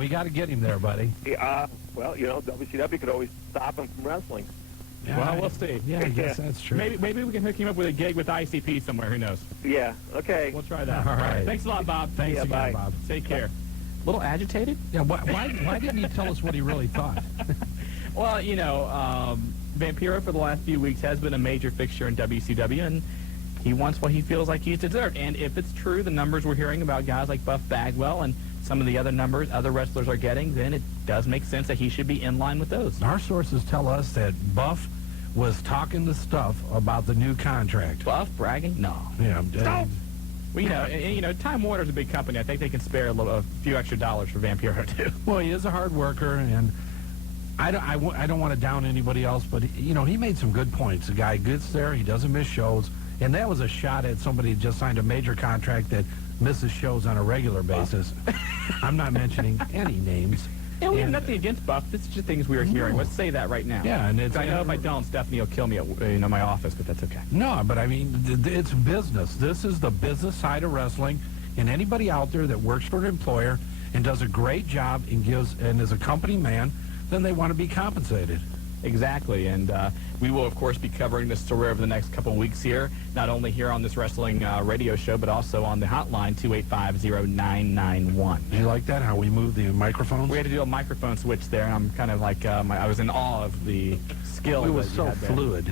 We got to get him there, buddy. Well, WCW could always stop him from wrestling. Yeah, well, we'll see. Yeah, I guess that's true. Maybe we can hook him up with a gig with ICP somewhere. Who knows? Yeah, okay. We'll try that. All right. Thanks a lot, Bob. Thanks again, bye. Bob. Take care. A little agitated? Yeah, why didn't he tell us what he really thought? Well, Vampiro for the last few weeks has been a major fixture in WCW, and he wants what he feels like he's deserved. And if it's true, the numbers we're hearing about guys like Buff Bagwell and some of the other numbers other wrestlers are getting, then it does make sense that he should be in line with those. Our sources tell us that Buff was talking the stuff about the new contract. Buff bragging? No. Yeah. Well, Time Warner's a big company. I think they can spare a few extra dollars for Vampiro too. Well, he is a hard worker, and I don't want to down anybody else, but he made some good points. The guy gets there, he doesn't miss shows, and that was a shot at somebody who just signed a major contract that misses shows on a regular basis. I'm not mentioning any names. Yeah, we have nothing against Buff. It's just things we are hearing. Let's say that right now. Yeah, and I know if I don't, Stephanie will kill me at my office, but that's okay. No, but I mean, it's business. This is the business side of wrestling, and anybody out there that works for an employer and does a great job and is a company man, then they want to be compensated. Exactly, and we will, of course, be covering this story over the next couple of weeks here, not only here on this wrestling radio show, but also on the hotline, 285-0991. Do you like that, how we move the microphones? We had to do a microphone switch there, and I'm kind of like, I was in awe of the skill. It was so fluid.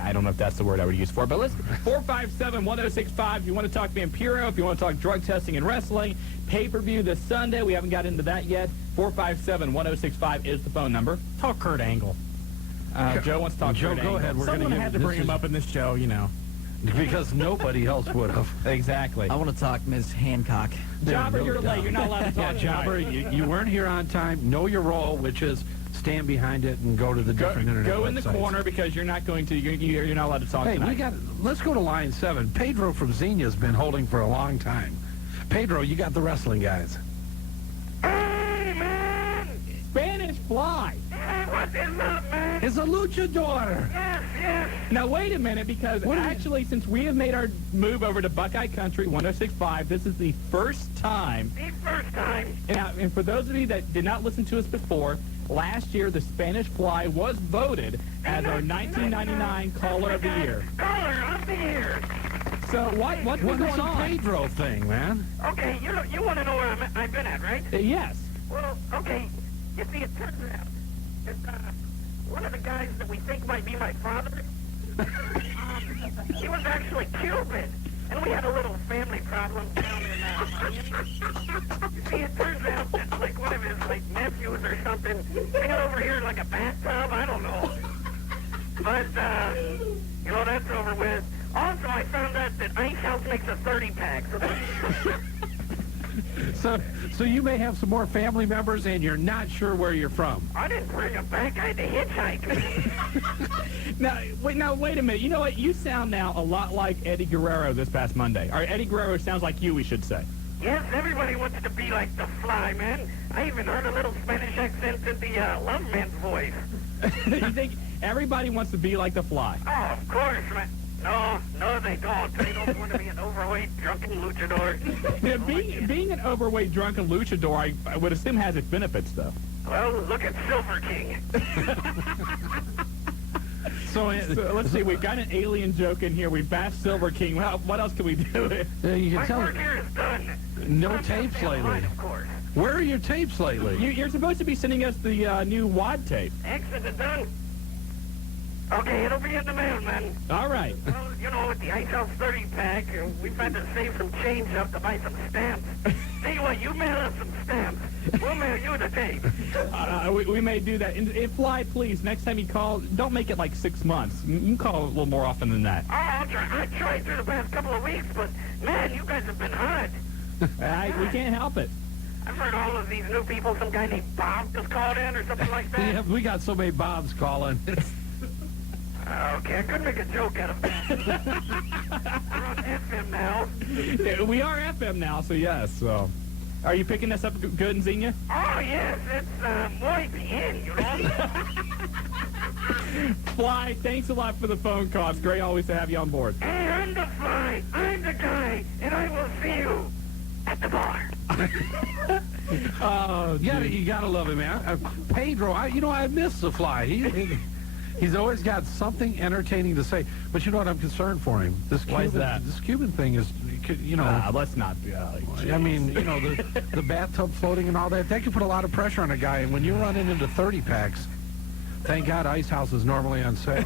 I don't know if that's the word I would use for it, but let's 457-1065 if you want to talk Vampiro, if you want to talk drug testing and wrestling, pay-per-view this Sunday. We haven't got into that yet. 457-1065 is the phone number. Talk Kurt Angle. Joe wants to talk Joe, Kurt Angle. go ahead. Someone had to bring him up in this show, Because nobody else would have. Exactly. I want to talk Ms. Hancock. Jobber, you're late. You're not allowed to talk. Yeah, Jobber, you weren't here on time. Know your role, which is stand behind it and go to the different internet Go in the websites. corner because you're not going to. You're not allowed to talk tonight. Let's go to line 7. Pedro from Xenia's been holding for a long time. Pedro, you got the wrestling guys. Hey, man! Spanish Fly. What is up, man? It's a luchador. Yes. Now, wait a minute, because actually, since we have made our move over to Buckeye Country 106.5, this is the first time. The first time. And for those of you that did not listen to us before, last year the Spanish Fly was voted as our 1999 Caller of the Year. Caller of the Year. So what's going on? Pedro thing, man. Okay, you want to know where I've been at, right? Yes. Well, okay. You see, it turns out that one of the guys that we think might be my father, he was actually Cuban. And we had a little family problem down in You see, it turns out that one of his nephews or something, they got over here like a bathtub, I don't know. But, that's over with. Also, I found out that Ice House makes a 30-pack. So you may have some more family members, and you're not sure where you're from. I didn't bring them back. I had to hitchhike. Now, wait a minute. You know what? You sound now a lot like Eddie Guerrero this past Monday. Or Eddie Guerrero sounds like you, we should say. Yes, everybody wants to be like the Fly, man. I even heard a little Spanish accent in the Love Man's voice. You think everybody wants to be like the Fly? Oh, of course, man. No, they don't. They don't want to be an overweight, drunken luchador. Yeah, being an overweight, drunken luchador, I would assume has its benefits, though. Well, look at Silver King. So let's see. We've got an alien joke in here. We've bashed Silver King. Well, what else can we do? You can My tell work here is done. no tapes lately. Of course. Where are your tapes lately? You're supposed to be sending us the new WAD tape. Excellent, done. Okay, it'll be in the mail, man. All right. Well, with the Ice House 30-pack, we've had to save some change up to buy some stamps. Tell you what, you mail us some stamps. We'll mail you the tape. We may do that. And Fly, please, next time you call, don't make it like 6 months. You can call a little more often than that. Oh, I'll try. I tried through the past couple of weeks, but, man, you guys have been hot. We can't help it. I've heard all of these new people, some guy named Bob just called in or something like that. Yeah, we got so many Bobs calling. Okay, I couldn't make a joke out of that. We're on FM now. Yeah, we are FM now, so yes. So, are you picking this up good in Xenia? Oh, yes, it's muy bien, you know. Fly, thanks a lot for the phone call. It's great always to have you on board. Hey, I'm the Fly. I'm the guy, and I will see you at the bar. Oh, You gotta love him, man. Pedro, I miss the Fly. He's always got something entertaining to say. But you know what? I'm concerned for him. Why is that? This Cuban thing is, let's not. I mean, the bathtub floating and all that. That could put a lot of pressure on a guy. And when you're running into 30 packs, thank God Ice House is normally on sale.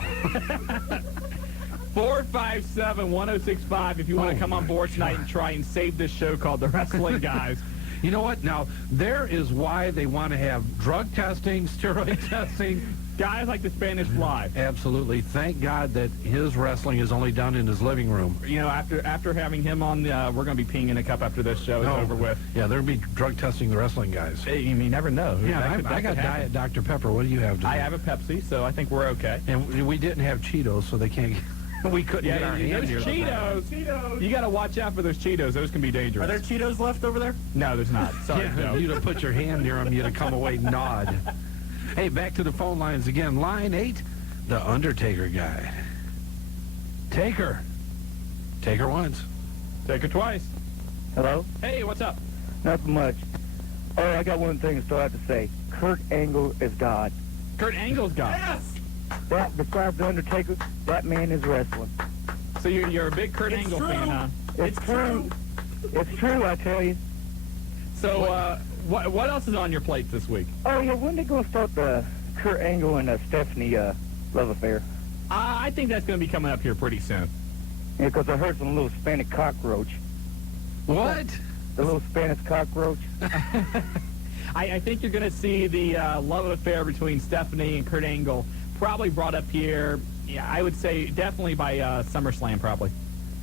457-1065 if you want to come on board tonight and try and save this show called The Wrestling Guys. You know what? Now, there is why they want to have drug testing, steroid testing. Guys like the Spanish Fly. Absolutely. Thank God that his wrestling is only done in his living room. You know, after having him on, we're going to be peeing in a cup after this show is over with. Yeah, there'll be drug testing the wrestling guys. Hey, you never know. Yeah, I got Diet Dr. Pepper. What do you have today? I have a Pepsi, so I think we're okay. And we didn't have Cheetos, so they can't... We couldn't get our hand those here. Cheetos. You got to watch out for those Cheetos. Those can be dangerous. Are there Cheetos left over there? No, there's not. Sorry, Joe. You'd have put your hand near them, you'd have come away gnawed. Hey, back to the phone lines again. Line 8, the Undertaker guy. Taker. Taker once. Take her twice. Hello? Hey, what's up? Nothing much. Oh, I got one thing I still have to say. Kurt Angle is God. Kurt Angle's God. Yes! That, besides The Undertaker, that man is wrestling. So you're a big Kurt Angle fan, huh? It's true. It's true, I tell you. So what else is on your plate this week? Oh, yeah, when they going to start the Kurt Angle and Stephanie love affair? I think that's going to be coming up here pretty soon. Yeah, because I heard some little Spanish cockroach. What? The little Spanish cockroach. I think you're going to see the love affair between Stephanie and Kurt Angle probably brought up here, yeah, I would say definitely by SummerSlam, probably.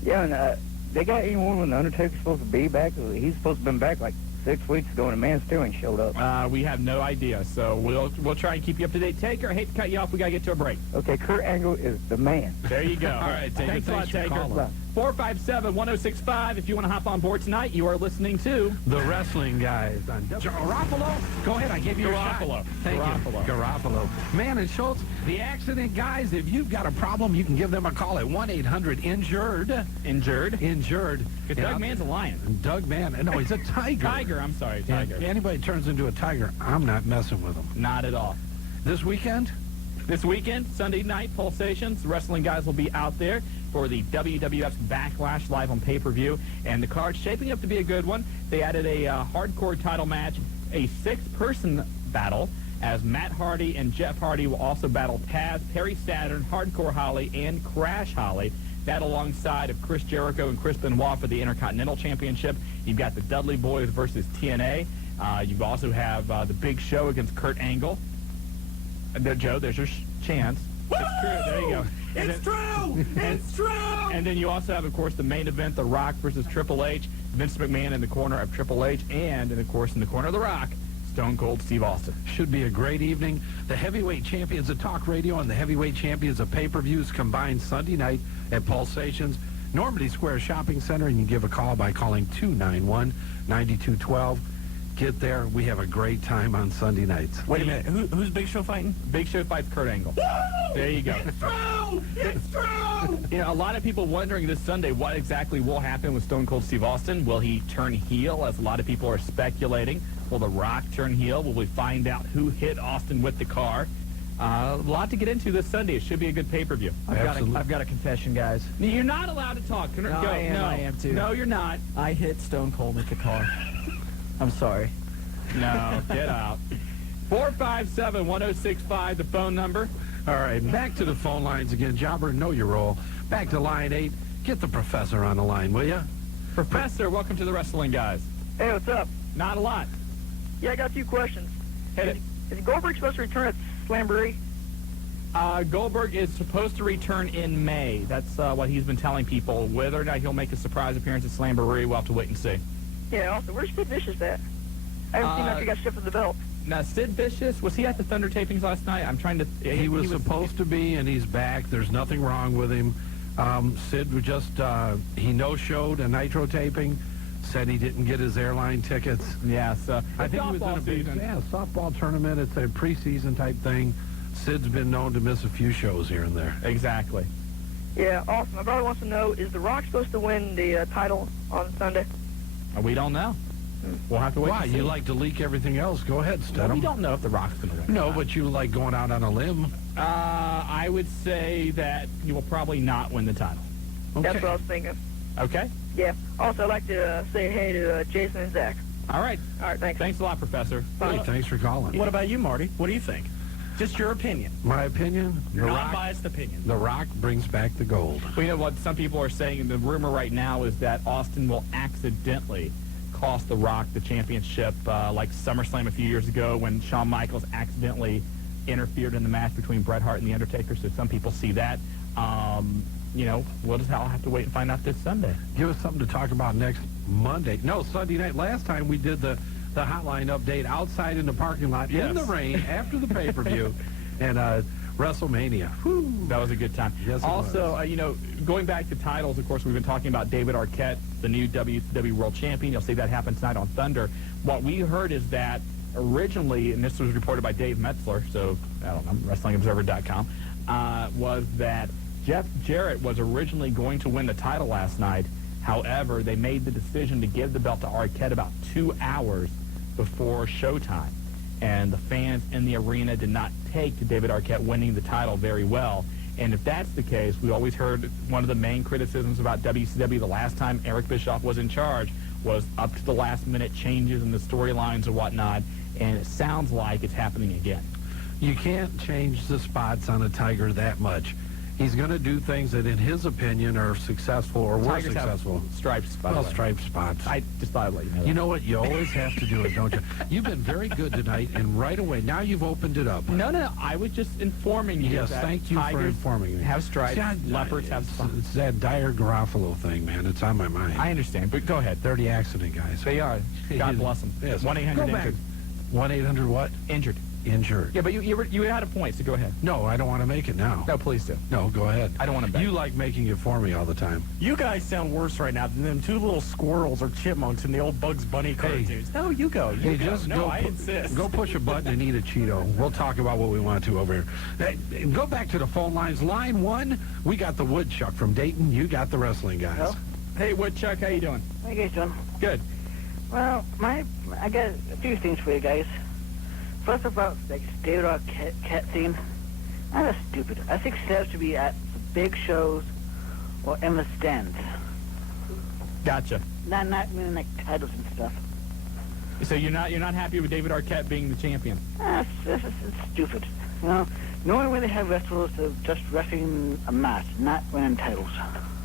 Yeah, and they got anyone when The Undertaker's supposed to be back? He's supposed to have been back like 6 weeks ago, and the man still ain't showed up. We have no idea, so we'll try and keep you up to date. Taker, I hate to cut you off. We got to get to a break. Okay, Kurt Angle is the man. There you go. All right, Taker. Thanks a lot, for Taker. calling. 457-1065. If you want to hop on board tonight, you are listening to The Wrestling Guys on Garoppolo. Go ahead, I gave you a shot. Garoppolo. Thank Garoppolo. you. Garoppolo. Man and Schultz, the accident guys, if you've got a problem, you can give them a call at 1-800-INJURED. Injured. Injured. Because Doug Mann's a lion. Doug Mann. No, he's a tiger. Tiger, I'm sorry, And tiger. anybody turns into a tiger, I'm not messing with them. Not at all. This weekend? This weekend, Sunday night, Pulsations. The Wrestling Guys will be out there for the WWF Backlash live on pay-per-view. And the card's shaping up to be a good one. They added a hardcore title match, a 6-person battle, as Matt Hardy and Jeff Hardy will also battle Taz, Perry Saturn, Hardcore Holly, and Crash Holly. That alongside of Chris Jericho and Chris Benoit for the Intercontinental Championship. You've got the Dudley Boys versus TNA. You also have the Big Show against Kurt Angle. Joe, there's your chance. It's true. There you go. It's true! It's true! And then you also have, of course, the main event, The Rock versus Triple H. Vince McMahon in the corner of Triple H. And, of course, in the corner of The Rock, Stone Cold Steve Austin. Should be a great evening. The heavyweight champions of talk radio and the heavyweight champions of pay-per-views combined Sunday night at Pulsations, Normandy Square Shopping Center, and you can give a call by calling 291-9212. Get there. We have a great time on Sunday nights. Wait a minute. Who's Big Show fighting? Big Show fights Kurt Angle. Woo! There you go. It's true! It's true! You know, a lot of people wondering this Sunday what exactly will happen with Stone Cold Steve Austin. Will he turn heel, as a lot of people are speculating? Will The Rock turn heel? Will we find out who hit Austin with the car? A lot to get into this Sunday. It should be a good pay-per-view. I've got a confession, guys. You're not allowed to talk. No, I am too. No, you're not. I hit Stone Cold with the car. I'm sorry. No, get out. 457-1065, the phone number. All right, back to the phone lines again. Jobber, know your role. Back to line 8. Get the professor on the line, will you? Professor, welcome to the Wrestling Guys. Hey, what's up? Not a lot. Yeah, I got a few questions. Hit it. Is Goldberg supposed to return at Slamboree? Goldberg is supposed to return in May. That's what he's been telling people. Whether or not he'll make a surprise appearance at Slamboree, we'll have to wait and see. Yeah, also, where's Sid Vicious at? I haven't seen him after he got shipped to the belt. Now, Sid Vicious, was he at the Thunder tapings last night? I'm trying to... He was supposed to be, and he's back. There's nothing wrong with him. Sid just, he no-showed a Nitro taping, said he didn't get his airline tickets. Yeah, so... I think he was in a big softball tournament. It's a preseason type thing. Sid's been known to miss a few shows here and there. Exactly. Yeah, awesome. My brother wants to know, is The Rock supposed to win the title on Sunday? We don't know. We'll have to wait. Why? To see. You like to leak everything else? Go ahead, Well, Stedham. we don't know if The Rock's going to win. No, but you like going out on a limb. I would say that he will probably not win the title. Okay. That's what I was thinking. Okay? Yeah. Also, I'd like to say hey to Jason and Zach. All right. All right, thanks. Thanks a lot, Professor. Hey, thanks for calling. What about you, Marty? What do you think? Just your opinion. My opinion? Your The Rock, non-biased opinion. The Rock brings back the gold. Well, you know what some people are saying? The rumor right now is that Austin will accidentally cost The Rock the championship, like SummerSlam a few years ago when Shawn Michaels accidentally interfered in the match between Bret Hart and The Undertaker. So some people see that. You know, we'll just all have to wait and find out this Sunday. Give us something to talk about next Monday. No, Sunday night. Last time we did the hotline update outside in the parking lot in the rain after the pay-per-view and WrestleMania. Whew. That was a good time. Yes, it also, was. you know, going back to titles, of course, we've been talking about David Arquette, the new WCW World Champion. You'll see that happen tonight on Thunder. What we heard is that originally, and this was reported by Dave Metzler, so, I don't know, WrestlingObserver.com, was that Jeff Jarrett was originally going to win the title last night. However, they made the decision to give the belt to Arquette about 2 hours before showtime. And the fans in the arena did not take to David Arquette winning the title very well. And if that's the case, we always heard one of the main criticisms about WCW the last time Eric Bischoff was in charge was up to the last minute changes in the storylines and whatnot. And it sounds like it's happening again. You can't change the spots on a Tiger that much. He's going to do things that, in his opinion, are successful or were Tigers have successful. stripes, by the Well, way. striped spots. I just thought I'd let you know that. You know what? You always have to do it, don't you? You've been very good tonight, and right away, now you've opened it up. No, I was just informing you. Yes, that thank you for tigers informing me. have stripes, See, leopards have spots. It's that dire Garofalo thing, man. It's on my mind. I understand, but go ahead. They're the accident guys. They are. God bless them. Yes. 1-800 Go back. injured. 1-800 what? Injured. Injured. Yeah, but you had a point, so go ahead. No, I don't want to make it now. No, please do. No, go ahead. I don't want to bet. You like making it for me all the time. You guys sound worse right now than them two little squirrels or chipmunks in the old Bugs Bunny cartoons. No, you go. You Hey, go. just no, go, I insist. Go push a button and eat a Cheeto. We'll talk about what we want to over here. Hey, go back to the phone lines. Line 1, we got the Woodchuck from Dayton. You got the wrestling guys. Hello? Hey, Woodchuck, how you doing? How you guys doing? Good. Well, I got a few things for you guys. First of all, like David Arquette theme, that's stupid. I think it has to be at the big shows or in the stands. Gotcha. Not winning like titles and stuff. So you're not happy with David Arquette being the champion? It's stupid. You know, knowing where they have wrestlers of just wrestling a match, not winning titles.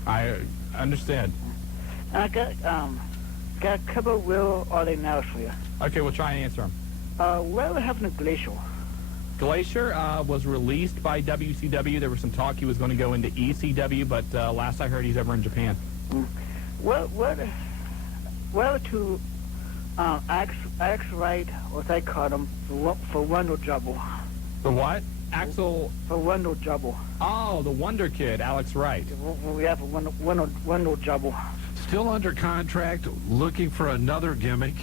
I understand. And I got a couple of real or they now for you. Okay, we'll try and answer them. What happened to Glacier? Glacier was released by WCW. There was some talk he was going to go into ECW, but last I heard he's over in Japan. What to Alex Wright, what I call him, for Wendell Jubble. The what? Axel. For Wendell Jubble. Oh, the Wonder Kid, Alex Wright. We have a Wendell Jubble. Still under contract, looking for another gimmick.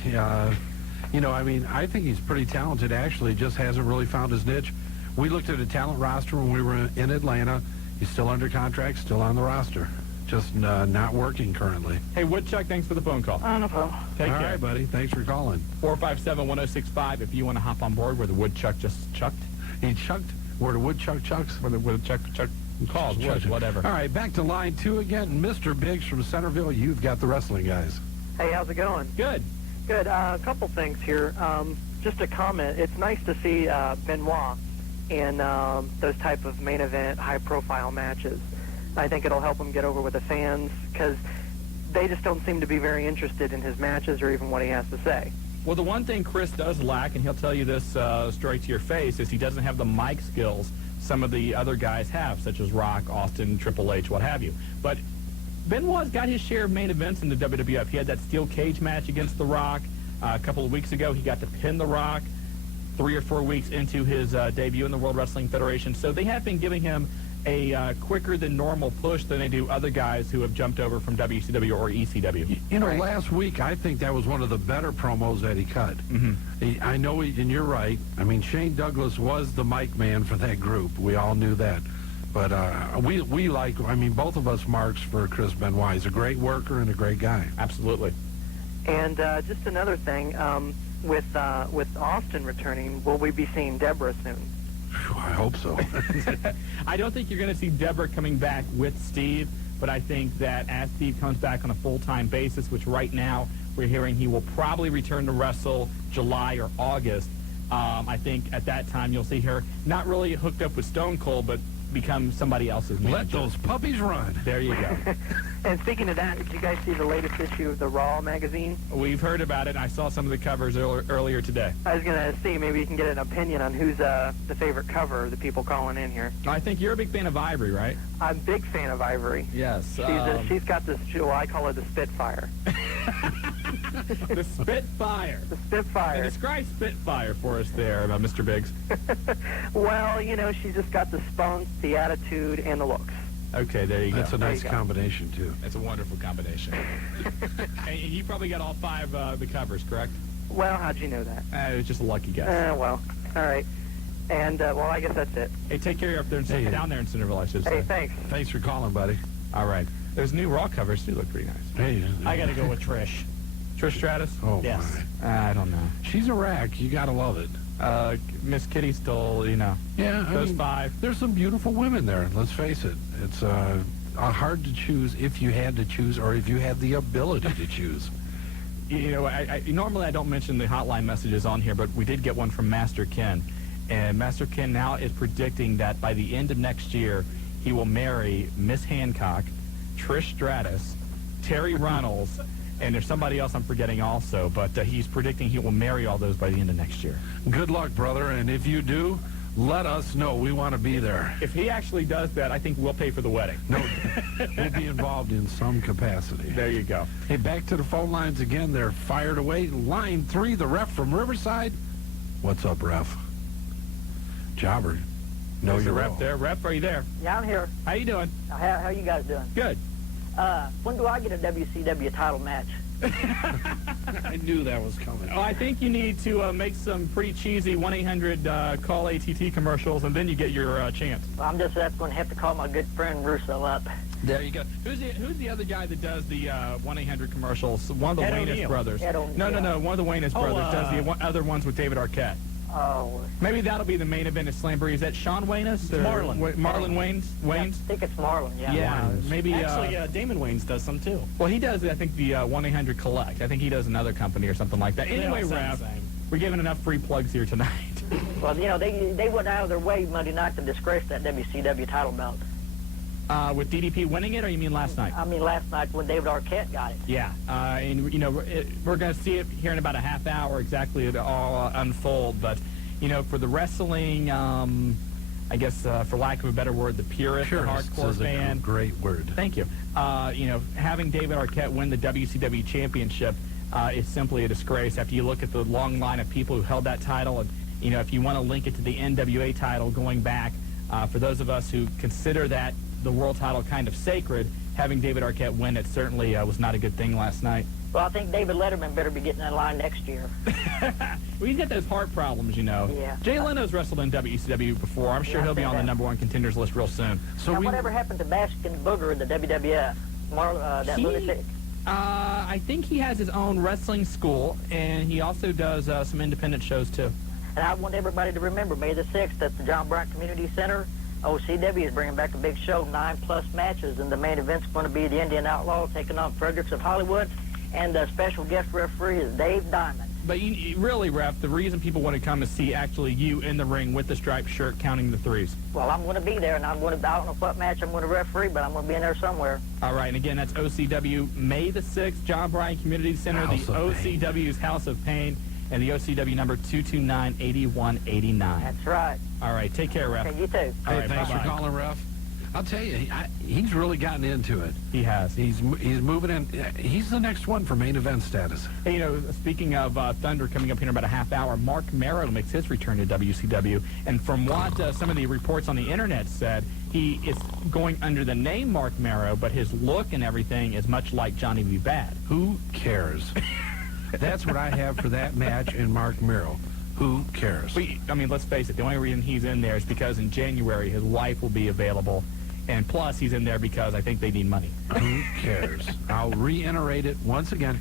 You know, I mean, I think he's pretty talented, actually, just hasn't really found his niche. We looked at a talent roster when we were in Atlanta. He's still under contract, still on the roster. Just not working currently. Hey, Woodchuck, thanks for the phone call. No problem. Take All care. right, buddy. Thanks for calling. 457-1065 if you want to hop on board where the Woodchuck just chucked. He chucked where the Woodchuck chucks. Where the Woodchuck calls, Chuck. whatever. All right, back to line 2 again. Mr. Biggs from Centerville, you've got the wrestling guys. Hey, how's it going? Good. Good. A couple things here. Just a comment. It's nice to see Benoit in those type of main event, high-profile matches. I think it'll help him get over with the fans because they just don't seem to be very interested in his matches or even what he has to say. Well, the one thing Chris does lack, and he'll tell you this straight to your face, is he doesn't have the mic skills some of the other guys have, such as Rock, Austin, Triple H, what have you. But Benoit's got his share of main events in the WWF. He had that steel cage match against The Rock. A couple of weeks ago, he got to pin The Rock 3 or 4 weeks into his debut in the World Wrestling Federation. So they have been giving him a quicker than normal push than they do other guys who have jumped over from WCW or ECW. You know, last week, I think that was one of the better promos that he cut. Mm-hmm. I know, and you're right. I mean, Shane Douglas was the mic man for that group. We all knew that. But we like, I mean, both of us marks for Chris Benoit. He's a great worker and a great guy. Absolutely. And just another thing, with Austin returning, will we be seeing Deborah soon? I hope so. I don't think you're going to see Deborah coming back with Steve, but I think that as Steve comes back on a full-time basis, which right now we're hearing he will probably return to wrestle July or August, I think at that time you'll see her not really hooked up with Stone Cold, but become somebody else's manager. Let those puppies run. There you go. And speaking of that, did you guys see the latest issue of the Raw magazine? We've heard about it. I saw some of the covers earlier today. I was going to see, maybe you can get an opinion on who's the favorite cover of the people calling in here. I think you're a big fan of Ivory, right? I'm a big fan of Ivory. Yes. She's got this, well, I call her the Spitfire. The Spitfire. The Spitfire. And describe Spitfire for us there, Mr. Biggs. Well, she's just got the spunk, the attitude, and the looks. Okay, there you go. That's a nice combination, too. That's a wonderful combination. And you probably got all 5 the covers, correct? Well, how'd you know that? It was just a lucky guess. Well, all right. And, well, I guess that's it. Hey, take care up there and down there in Centerville, I should say. Hey, thanks. Thanks for calling, buddy. All right. Those new Raw covers do look pretty nice. Hey, I got to go with Trish. Trish Stratus? Oh, Yes. I don't know. She's a rack. You got to love it. Miss Kitty still, Yeah, those 5. There's some beautiful women there. Let's face it. It's hard to choose if you had to choose or if you had the ability to choose. I normally I don't mention the hotline messages on here, but we did get one from Master Ken. And Master Ken now is predicting that by the end of next year, he will marry Miss Hancock, Trish Stratus, Terry Runnels, and there's somebody else I'm forgetting also, but he's predicting he will marry all those by the end of next year. Good luck, brother, and if you do, let us know. We want to be there. If he actually does that, I think we'll pay for the wedding. No, we'll be involved in some capacity. There you go. Hey, back to the phone lines again. They're fired away. Line 3, the ref from Riverside. What's up, ref? Jobber. No, There's you're the ref there. Ref, are you there? Yeah, I'm here. How you doing? How you guys doing? Good. When do I get a WCW title match? I knew that was coming. Oh, I think you need to make some pretty cheesy 1-800 call ATT commercials, and then you get your chance. Well, that's going to have to call my good friend Russo up. There you go. Who's the other guy that does the 1-800 commercials? One of the Ed Waynes O'Neill. brothers. Ed O'Neill. No. One of the Waynes brothers does the other ones with David Arquette. Oh. Maybe that'll be the main event at Slamboree. Is that Shawn Waynes? Marlon. Marlon Waynes? I think it's Marlon, yeah. Yeah, maybe. Actually, Damon Wayans does some, too. Well, he does, I think, the 1-800 Collect. I think he does another company or something like that. They Anyway, all sound Ralph, the same. we're giving enough free plugs here tonight. Well, they went out of their way Monday night to disgrace that WCW title belt. With DDP winning it, or you mean last night? I mean, last night when David Arquette got it. Yeah, and we're going to see it here in about a half hour exactly it all unfold. But for the wrestling, I guess for lack of a better word, the purist, the hardcore fan. A great word. Thank you. Having David Arquette win the WCW championship is simply a disgrace. After you look at the long line of people who held that title, and if you want to link it to the NWA title going back, for those of us who consider that the world title kind of sacred, having David Arquette win it certainly was not a good thing last night. Well, I think David Letterman better be getting in line next year. Well, he's got those heart problems, Yeah. Jay Leno's wrestled in WCW before. I'm sure he'll be on the #1 contenders list real soon. So now, whatever happened to Baskin Booger in the WWF? That lunatic? I think he has his own wrestling school, and he also does some independent shows, too. And I want everybody to remember, May the 6th at the John Bryant Community Center, OCW is bringing back a big show, 9+ matches, and the main event's going to be the Indian Outlaw taking on Fredericks of Hollywood, and the special guest referee is Dave Diamond. But really, Ref, the reason people want to come is see actually you in the ring with the striped shirt counting the threes. Well, I'm going to be there, and I don't know what match I'm going to referee, but I'm going to be in there somewhere. All right, and again, that's OCW, May the 6th, John Bryant Community Center, the OCW's House of Pain, and the OCW number 229-8189. That's right. All right, take care, Ref. Okay, you too. Hey, All right, thanks bye-bye. for calling, Ref. I'll tell you, he's really gotten into it. He has. He's moving in. He's the next one for main event status. Hey, speaking of Thunder coming up here in about a half hour, Mark Merrow makes his return to WCW. And from what some of the reports on the internet said, he is going under the name Mark Merrow, but his look and everything is much like Johnny B. Bad. Who cares? That's what I have for that match in Mark Merrow. Who cares? I mean, let's face it, the only reason he's in there is because in January his wife will be available. And plus, he's in there because I think they need money. Who cares? I'll reiterate it once again.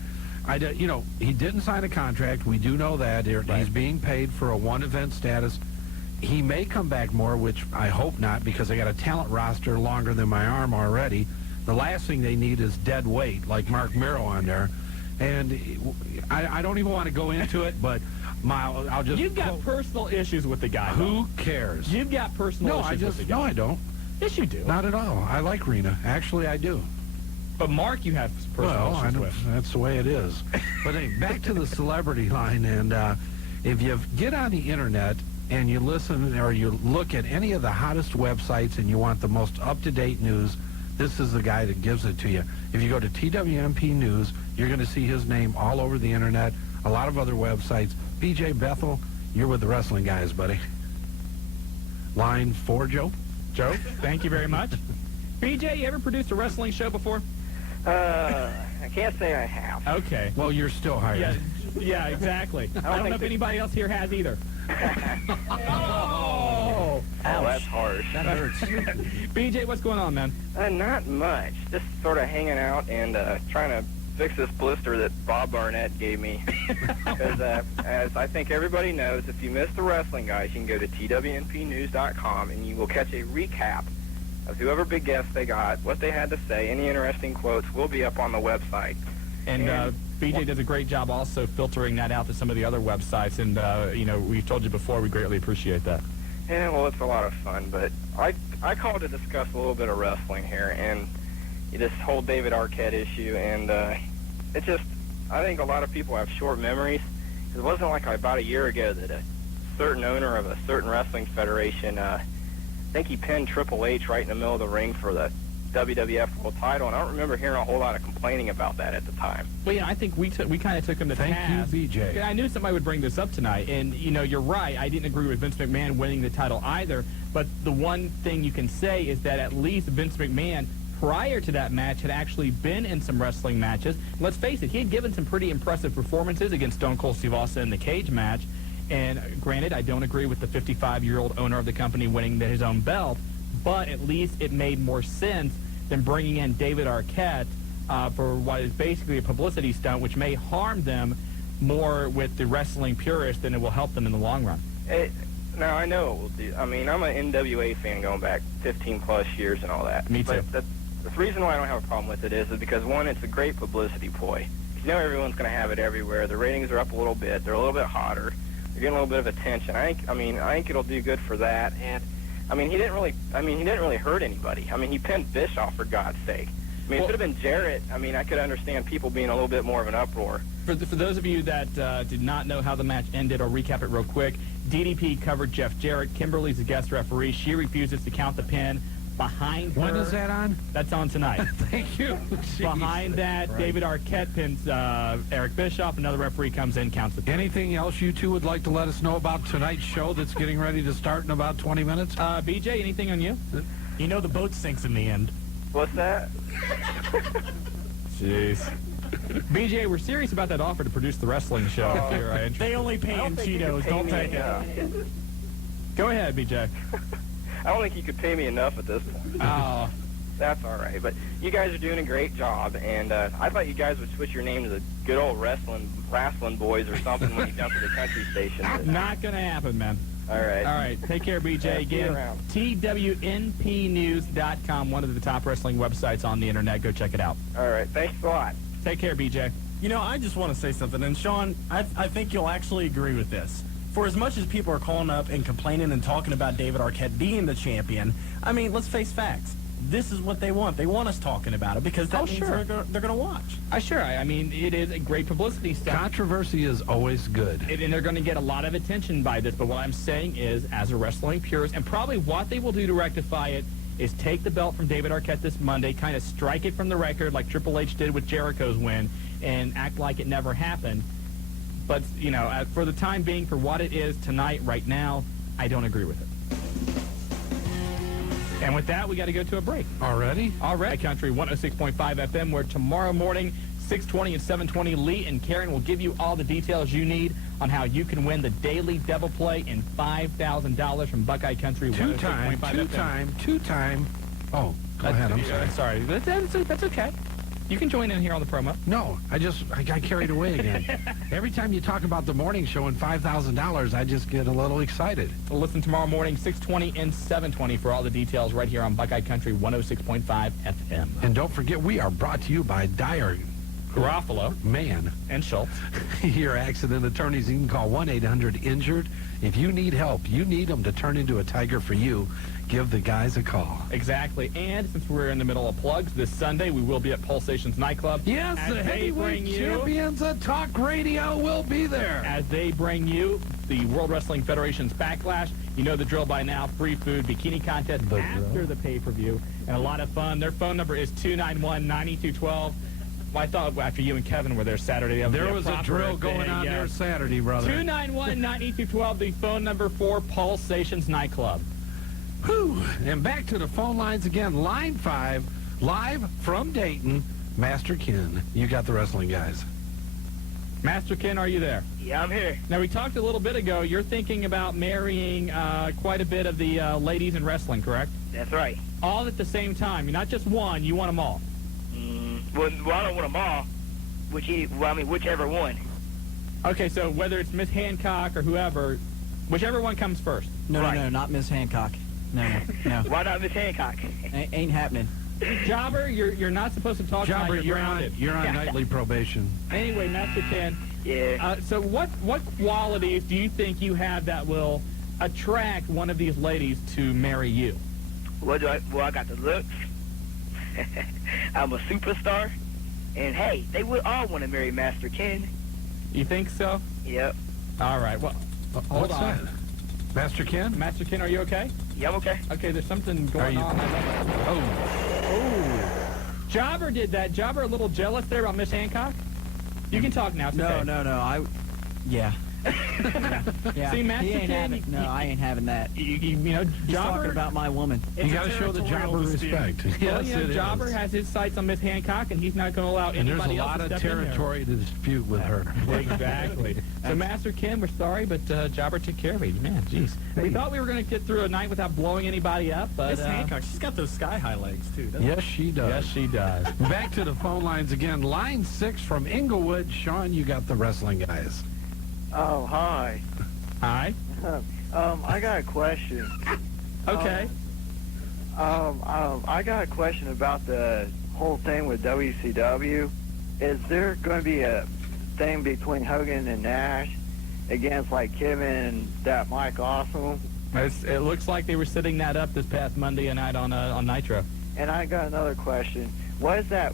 he didn't sign a contract. We do know that. He's being paid for a one-event status. He may come back more, which I hope not, because they got a talent roster longer than my arm already. The last thing they need is dead weight, like Mark Miro on there. And I don't even want to go into it, but I'll just... You've got personal issues with the guy. Who cares? You've got personal issues with the guy. No, I don't. Yes, you do. Not at all. I like Rena. Actually, I do. But Mark, you have personal issues with. That's the way it is. But hey, back to the celebrity line, and if you get on the internet and you listen or you look at any of the hottest websites and you want the most up-to-date news, this is the guy that gives it to you. If you go to TWMP News, you're going to see his name all over the internet, a lot of other websites. BJ Bethel, you're with the wrestling guys, buddy. Line 4, Joe. Joe, thank you very much. BJ, you ever produced a wrestling show before? I can't say I have. Okay. Well, you're still hired. Yeah, exactly. I don't know if anybody else here has either. Oh, that's harsh. That hurts. BJ, what's going on, man? Not much. Just sort of hanging out and trying to fix this blister that Bob Barnett gave me. Because as I think everybody knows, if you miss the wrestling guys, you can go to twmpnews.com and you will catch a recap of whoever big guests they got, what they had to say, any interesting quotes will be up on the website. And BJ does a great job also filtering that out to some of the other websites. And, we've told you before, we greatly appreciate that. Yeah, well, it's a lot of fun. But I called to discuss a little bit of wrestling here. And this whole David Arquette issue. And it just, I think a lot of people have short memories. It wasn't like about a year ago that a certain owner of a certain wrestling federation, I think he pinned Triple H right in the middle of the ring for the WWF World Title, and I don't remember hearing a whole lot of complaining about that at the time. Well, yeah, I think we kind of took him to task. Thank you, BJ. Yeah, I knew somebody would bring this up tonight, and, you're right. I didn't agree with Vince McMahon winning the title either, but the one thing you can say is that at least Vince McMahon, prior to that match, had actually been in some wrestling matches. Let's face it, he had given some pretty impressive performances against Stone Cold Steve Austin in the cage match, and granted, I don't agree with the 55-year-old owner of the company winning his own belt, but at least it made more sense than bringing in David Arquette for what is basically a publicity stunt, which may harm them more with the wrestling purists than it will help them in the long run. Now, I know it will do. I mean, I'm an NWA fan going back 15-plus years and all that. Me too. But the reason why I don't have a problem with it is because, one, it's a great publicity ploy. You know everyone's going to have it everywhere. The ratings are up a little bit. They're a little bit hotter. They're getting a little bit of attention. I think it'll do good for that. And he didn't really hurt anybody. I mean, he pinned Bischoff, for God's sake. I mean, it could have been Jarrett. I mean, I could understand people being a little bit more of an uproar. For those of you that did not know how the match ended, I'll recap it real quick. DDP covered Jeff Jarrett. Kimberly's the guest referee. She refuses to count the pin. Behind her... When is that on? That's on tonight. Thank you. Behind that, right. David Arquette pins Eric Bischoff. Another referee comes in, counts the pin. Anything else you two would like to let us know about tonight's show that's getting ready to start in about 20 minutes? BJ, anything on you? The boat sinks in the end. What's that? Jeez. BJ, we're serious about that offer to produce the wrestling show. If you're interested. They only pay in Cheetos. Don't take it. Go ahead, BJ. I don't think you could pay me enough at this point. Oh. That's all right. But you guys are doing a great job, and I thought you guys would switch your name to the good old wrestling boys or something when you come to the country station. But not going to happen, man. All right. All right. Take care, BJ. Again, TWNPnews.com, one of the top wrestling websites on the internet. Go check it out. All right. Thanks a lot. Take care, BJ. I just want to say something, and Shawn, I think you'll actually agree with this. For as much as people are calling up and complaining and talking about David Arquette being the champion, I mean, let's face facts. This is what they want. They want us talking about it because that means they're going to watch. Sure. I mean, it is a great publicity stunt. Controversy is always good. And they're going to get a lot of attention by this. But what I'm saying is, as a wrestling purist, and probably what they will do to rectify it is take the belt from David Arquette this Monday, kind of strike it from the record like Triple H did with Jericho's win, and act like it never happened. But, for the time being, for what it is tonight, right now, I don't agree with it. And with that, we got to go to a break. Already? Already. Country 106.5 FM, where tomorrow morning, 6:20 and 7:20, Lee and Karen will give you all the details you need on how you can win the daily double play and $5,000 from Buckeye Country 106.5 FM. Two-time. Oh, go ahead. I'm sorry. That's okay. You can join in here on the promo. No, I got carried away again. Every time you talk about the morning show and $5,000, I just get a little excited. We'll listen tomorrow morning, 6:20 and 7:20 for all the details right here on Buckeye Country 106.5 FM. And don't forget, we are brought to you by Dyer Garofalo, Man, and Schultz. Your accident attorneys. You can call 1-800-INJURED. If you need help, you need them to turn into a tiger for you, give the guys a call. Exactly. And since we're in the middle of plugs, this Sunday we will be at Pulse Stations Nightclub. Yes, as the heavyweight champions of talk radio will be there. As they bring you the World Wrestling Federation's Backlash. You know the drill by now. Free food, bikini contest after the pay-per-view, and a lot of fun. Their phone number is 291-9212. Well, I thought after you and Kevin were there Saturday, there was a drill going on there Saturday, brother. 291-9212, the phone number for Pulse Stations Nightclub. Whew. And back to the phone lines again. Line 5, live from Dayton. Master Ken, you got the wrestling guys. Master Ken, are you there? Yeah, I'm here. Now, we talked a little bit ago. You're thinking about marrying quite a bit of the ladies in wrestling, correct? That's right. All at the same time. You're not just one. You want them all. Well, I don't want them all. Whichever one. Okay, so whether it's Miss Hancock or whoever, whichever one comes first. No, not Miss Hancock. No. Why not Miss Hancock? Ain't happening. Jobber, you're not supposed to talk Jobber, tonight. You're grounded. you're on nightly probation. Anyway, Master Ken. Yeah. So what qualities do you think you have that will attract one of these ladies to marry you? I got the looks. I'm a superstar. And, hey, they would all want to marry Master Ken. You think so? Yep. All right. Well, hold What's on. that? Master Ken? Master Ken, are you okay? Yeah, I'm okay. Okay, there's something going on. Oh. Jobber did that. Jobber a little jealous there about Miss Hancock? You can talk now. It's okay. No. Yeah. Yeah. See, Master Ken, I ain't having that. You know, He's Jobber, talking about my woman. You got to show the Jobber respect. well, Yes, you know, it Jobber is. has his sights on Miss Hancock, and he's not going to allow And there's a anybody else lot to of step in there. territory to dispute with her. Exactly. So, Master Ken, we're sorry, but Jobber took care of you. Man, jeez. We thought we were going to get through a night without blowing anybody up, but... Miss Hancock, she's got those sky-high legs, too, doesn't Yes, she does. Yes, she does. Back to the phone lines again. Line 6 from Inglewood. Shawn, you got the wrestling guys. Oh, hi. Hi. I got a question. Okay. I got a question about the whole thing with WCW. Is there going to be a thing between Hogan and Nash against, like, Kevin and that Mike Awesome? It looks like they were setting that up this past Monday night on Nitro. And I got another question. What is that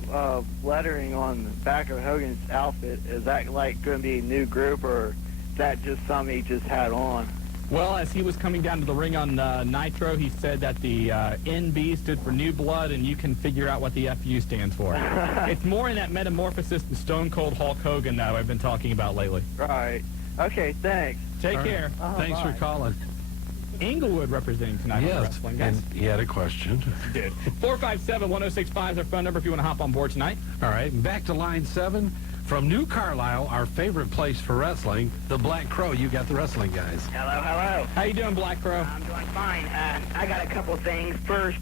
lettering on the back of Hogan's outfit? Is that, like, going to be a new group, or is that just something he just had on? Well, as he was coming down to the ring on Nitro, he said that the NB stood for New Blood, and you can figure out what the FU stands for. It's more in that metamorphosis to Stone Cold Hulk Hogan that I've been talking about lately. Right. Okay, thanks. Take care. Thanks bye. for calling. Inglewood representing tonight on Yes, Wrestling, guys. and he had a question. Did. 457-1065 is our phone number if you want to hop on board tonight. All right, and back to line 7. From New Carlisle, our favorite place for wrestling, the Black Crow. You got the wrestling guys. Hello. How you doing, Black Crow? I'm doing fine. I got a couple things. First,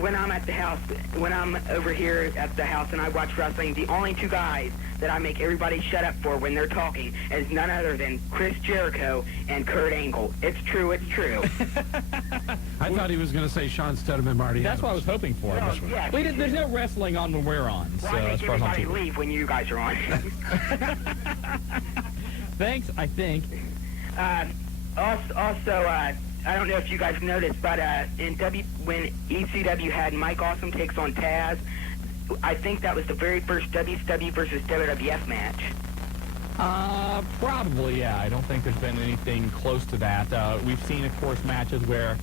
when I'm at the house, when I'm over here at the house and I watch wrestling, the only two guys that I make everybody shut up for when they're talking is none other than Chris Jericho and Kurt Angle. It's true. I thought he was going to say Shawn Stedham and Marty. That's what I was hoping for. No, yeah. There's no wrestling on when we're on, so Well, I as make far as I'm everybody concerned. leave when you guys are on. Thanks, I think. Also, I don't know if you guys noticed, but when ECW had Mike Awesome takes on Taz, I think that was the very first WCW versus WWF match. Probably, yeah. I don't think there's been anything close to that. We've seen, of course, matches where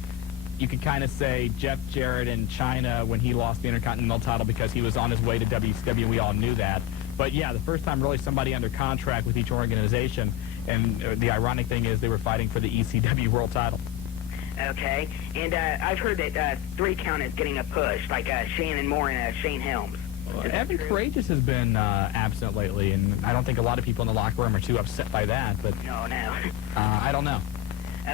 you could kind of say Jeff Jarrett and Chyna when he lost the Intercontinental title because he was on his way to WCW, and we all knew that. But, yeah, the first time really somebody under contract with each organization, and the ironic thing is they were fighting for the ECW world title. Okay, and I've heard that 3 Count is getting a push, like Shannon Moore and Shane Helms. Evan Courageous has been absent lately, and I don't think a lot of people in the locker room are too upset by that, but No. I don't know.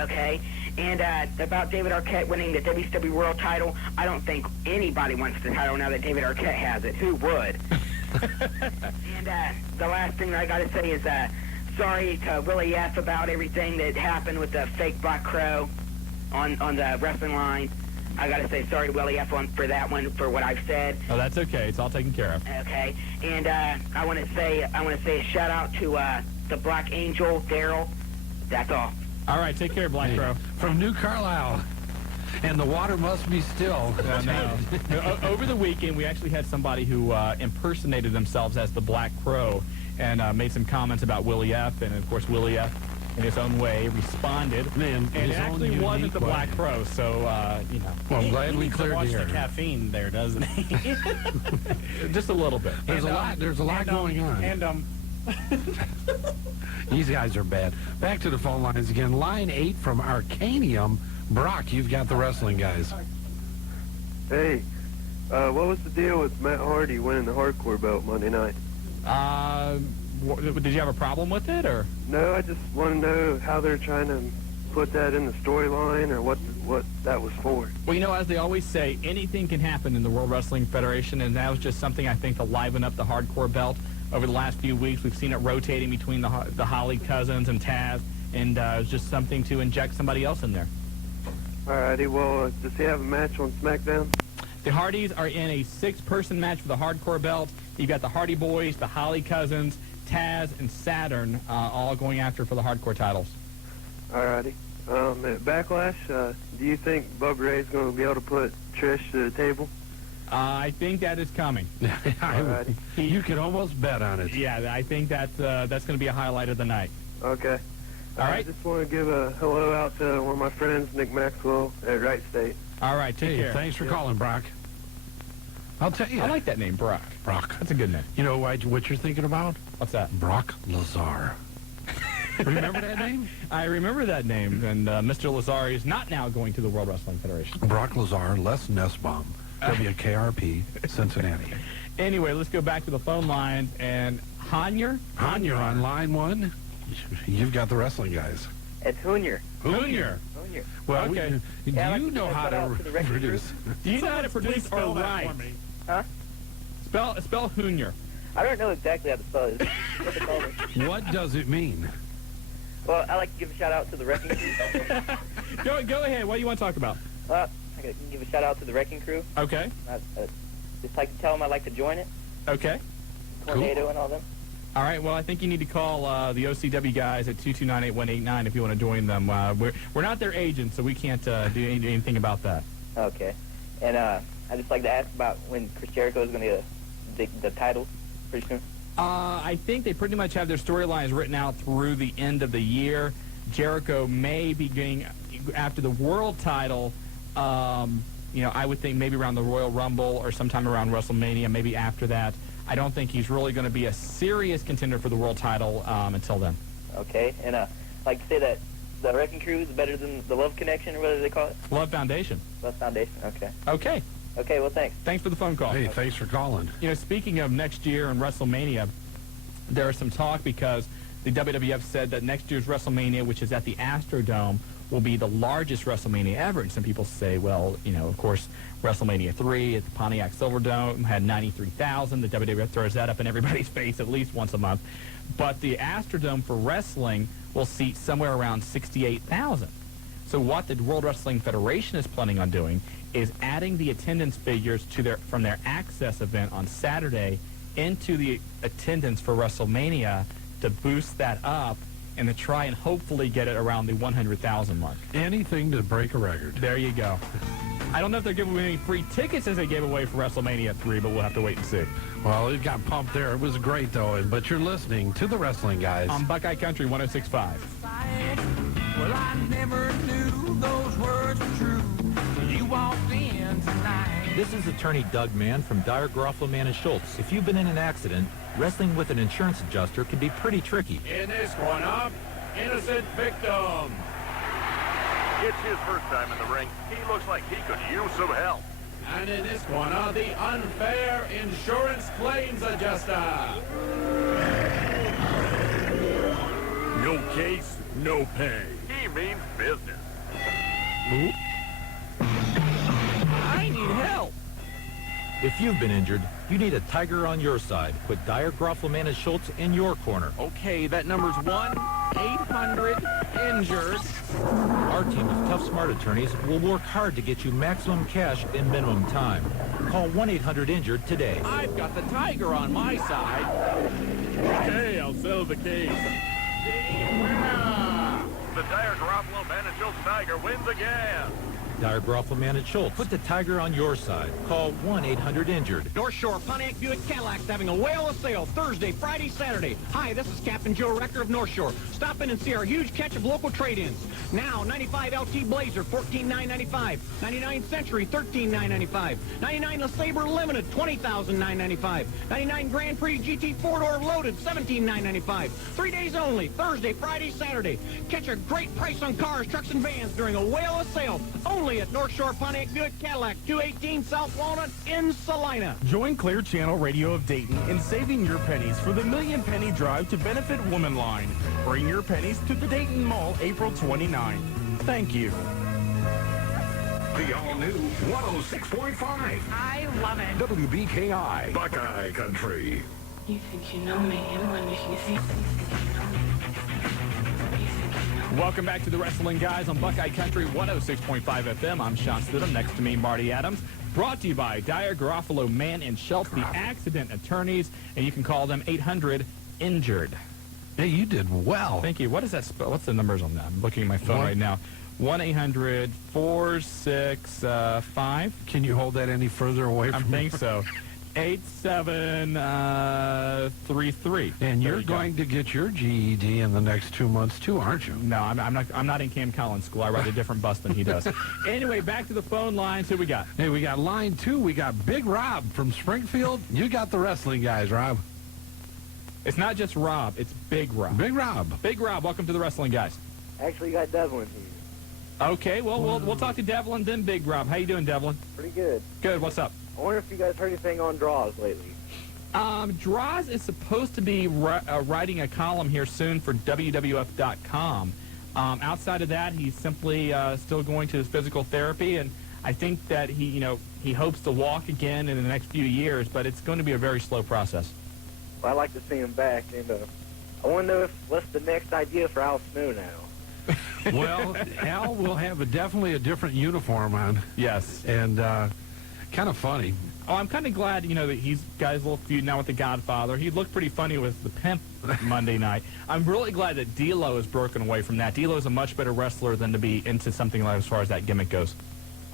Okay? And about David Arquette winning the WCW World title, I don't think anybody wants the title now that David Arquette has it. Who would? And the last thing I got to say is sorry to Willie F. about everything that happened with the fake Black Crow on the wrestling line. I got to say sorry to Willie F. for that one, for what I've said. Oh, that's okay. It's all taken care of. Okay. And I want to say a shout out to the Black Angel, Daryl. That's all. All right, take care, Black Crow. From New Carlisle. And the water must be still. No. Over the weekend, we actually had somebody who impersonated themselves as the Black Crow and made some comments about Willie F. And, of course, Willie F., in his own way, responded. And it actually wasn't the Black Crow, so, you know. Well, I'm glad we cleared watch the air. the caffeine there, doesn't he? Just a little bit. There's a lot going on. And, These guys are bad. Back to the phone lines again. Line 8 from Arcanium. Brock, you've got the wrestling guys. Hey, what was the deal with Matt Hardy winning the hardcore belt Monday night? Did you have a problem with it, or? No, I just want to know how they're trying to put that in the storyline, or what that was for. Well, you know, as they always say, anything can happen in the World Wrestling Federation, and that was just something, I think, to liven up the hardcore belt. Over the last few weeks, we've seen it rotating between the Holly Cousins and Taz, and it was just something to inject somebody else in there. Alrighty, well, does he have a match on SmackDown? The Hardys are in a 6-person match for the hardcore belt. You've got the Hardy Boys, the Holly Cousins, Taz, and Saturn all going after for the hardcore titles. Alrighty. At Backlash, do you think Bubba Ray's going to be able to put Trish to the table? I think that is coming. You could almost bet on it. Yeah, I think that's going to be a highlight of the night. Okay. All right. I just want to give a hello out to one of my friends, Nick Maxwell, at Wright State. All right, take care. Thanks for calling, Brock. I'll tell you. I like that name, Brock. Brock. That's a good name. You know what you're thinking about? What's that? Brock Lazar. Remember that name? I remember that name, and Mr. Lazar is not now going to the World Wrestling Federation. Brock Lazar, Les Nussbaum, WKRP, Cincinnati. Anyway, let's go back to the phone lines, and Honier? Honier on line 1. You've got the wrestling guys. It's Hoonier. Hoonier. Well, Okay. do you know how to produce? Do you know how to produce or write? Huh? Spell Hoonier. I don't know exactly how to spell it. What does it mean? Well, I like to give a shout out to the wrecking crew. Go ahead. What do you want to talk about? I can give a shout out to the wrecking crew. Okay. Just like to tell them I'd like to join it. Okay. Tornado and all them. All right. Well, I think you need to call the OCW guys at 229-8189 if you want to join them. We're not their agents, so we can't do anything about that. Okay. And I'd just like to ask about when Chris Jericho is going to get the title pretty soon. I think they pretty much have their storylines written out through the end of the year. Jericho may be getting after the world title. I would think maybe around the Royal Rumble or sometime around WrestleMania, maybe after that. I don't think he's really going to be a serious contender for the world title until then. Okay, and like to say that the Wrecking Crew is better than the Love Connection, or what do they call it? Love Foundation. Love Foundation, okay. Okay. Okay, well, thanks. Thanks for the phone call. Hey, thanks for calling. You know, speaking of next year and WrestleMania, there is some talk because the WWF said that next year's WrestleMania, which is at the Astrodome, will be the largest WrestleMania ever. And some people say, well, of course, WrestleMania 3 at the Pontiac Silverdome had 93,000. The WWF throws that up in everybody's face at least once a month. But the Astrodome for wrestling will seat somewhere around 68,000. So what the World Wrestling Federation is planning on doing is adding the attendance figures from their Access event on Saturday into the attendance for WrestleMania to boost that up and to try and hopefully get it around the 100,000 mark. Anything to break a record. There you go. I don't know if they're giving away any free tickets as they gave away for WrestleMania 3, but we'll have to wait and see. Well, it got pumped there. It was great, though. But you're listening to the Wrestling Guys. On Buckeye Country 106.5. Well, I never knew those words were true till you walked in tonight. This is attorney Doug Mann from Dyer, Garofalo, Mann & Schultz. If you've been in an accident, wrestling with an insurance adjuster can be pretty tricky. In this corner, innocent victim. It's his first time in the ring. He looks like he could use some help. And in this corner, the unfair insurance claims adjuster. No case, no pay. He means business. I need help. If you've been injured, you need a tiger on your side. Put Dyer, Groffleman, and Schultz in your corner. Okay, that number's 1-800-INJURED. Our team of tough, smart attorneys will work hard to get you maximum cash in minimum time. Call 1-800-INJURED today. I've got the tiger on my side. Okay, I'll settle the case. The Dyer, Groffalo, Man and Schultz Tiger wins again. Dyer, Groffleman, and Schultz. Put the tiger on your side. Call 1-800-INJURED. North Shore Pontiac Buick Cadillac's having a whale of sale Thursday, Friday, Saturday. Hi, this is Captain Joe Rector of North Shore. Stop in and see our huge catch of local trade-ins. Now, 95 LT Blazer, $14,995. 99 Century, $13,995. 99 LeSabre Limited, $20,995. 99 Grand Prix GT 4-door loaded, $17,995. 3 days only, Thursday, Friday, Saturday. Catch a great price on cars, trucks, and vans during a whale of sale. Only at North Shore Pontiac Buick Cadillac, 218 South Walnut in Salina. Join Clear Channel Radio of Dayton in saving your pennies for the Million Penny Drive to benefit Woman Line. Bring your pennies to the Dayton Mall April 29th. Thank you. The all-new 106.5. I love it. WBKI, Buckeye Country. You think you know me, and when you think you know me. Welcome back to the Wrestling Guys on Buckeye Country 106.5 FM. I'm Shawn Stidham. Next to me, Marty Adams. Brought to you by Dyer, Garofalo, Mann, and Schultz, the accident attorneys. And you can call them 800-INJURED. Hey, you did well. Thank you. What is that? What's the numbers on that? I'm looking at my phone right now. 1-800-465. Can you hold that any further away from I think so. 8733. And you're going to get your GED in the next 2 months too, aren't you? No, I'm not in Cam Collins school. I ride a different bus than he does. Anyway, back to the phone lines. Who we got? Hey, we got line 2. We got Big Rob from Springfield. You got the Wrestling Guys, Rob. It's not just Rob. It's Big Rob. Big Rob. Big Rob, welcome to the Wrestling Guys. Actually, you got Devlin here. Okay, well, we'll talk to Devlin, then Big Rob. How you doing, Devlin? Pretty good. Good. What's up? I wonder if you guys heard anything on Droz lately. Droz is supposed to be writing a column here soon for WWF.com. Outside of that, he's simply still going to his physical therapy, and I think that he hopes to walk again in the next few years, but it's going to be a very slow process. Well, I'd like to see him back, and I want to know what's the next idea for Al Snow now. Well, Al will have definitely a different uniform on. Yes. And kind of funny. Oh, I'm kind of glad, that he's got his little feud now with the Godfather. He looked pretty funny with the Pimp Monday night. I'm really glad that D'Lo has broken away from that. D'Lo is a much better wrestler than to be into something like as far as that gimmick goes.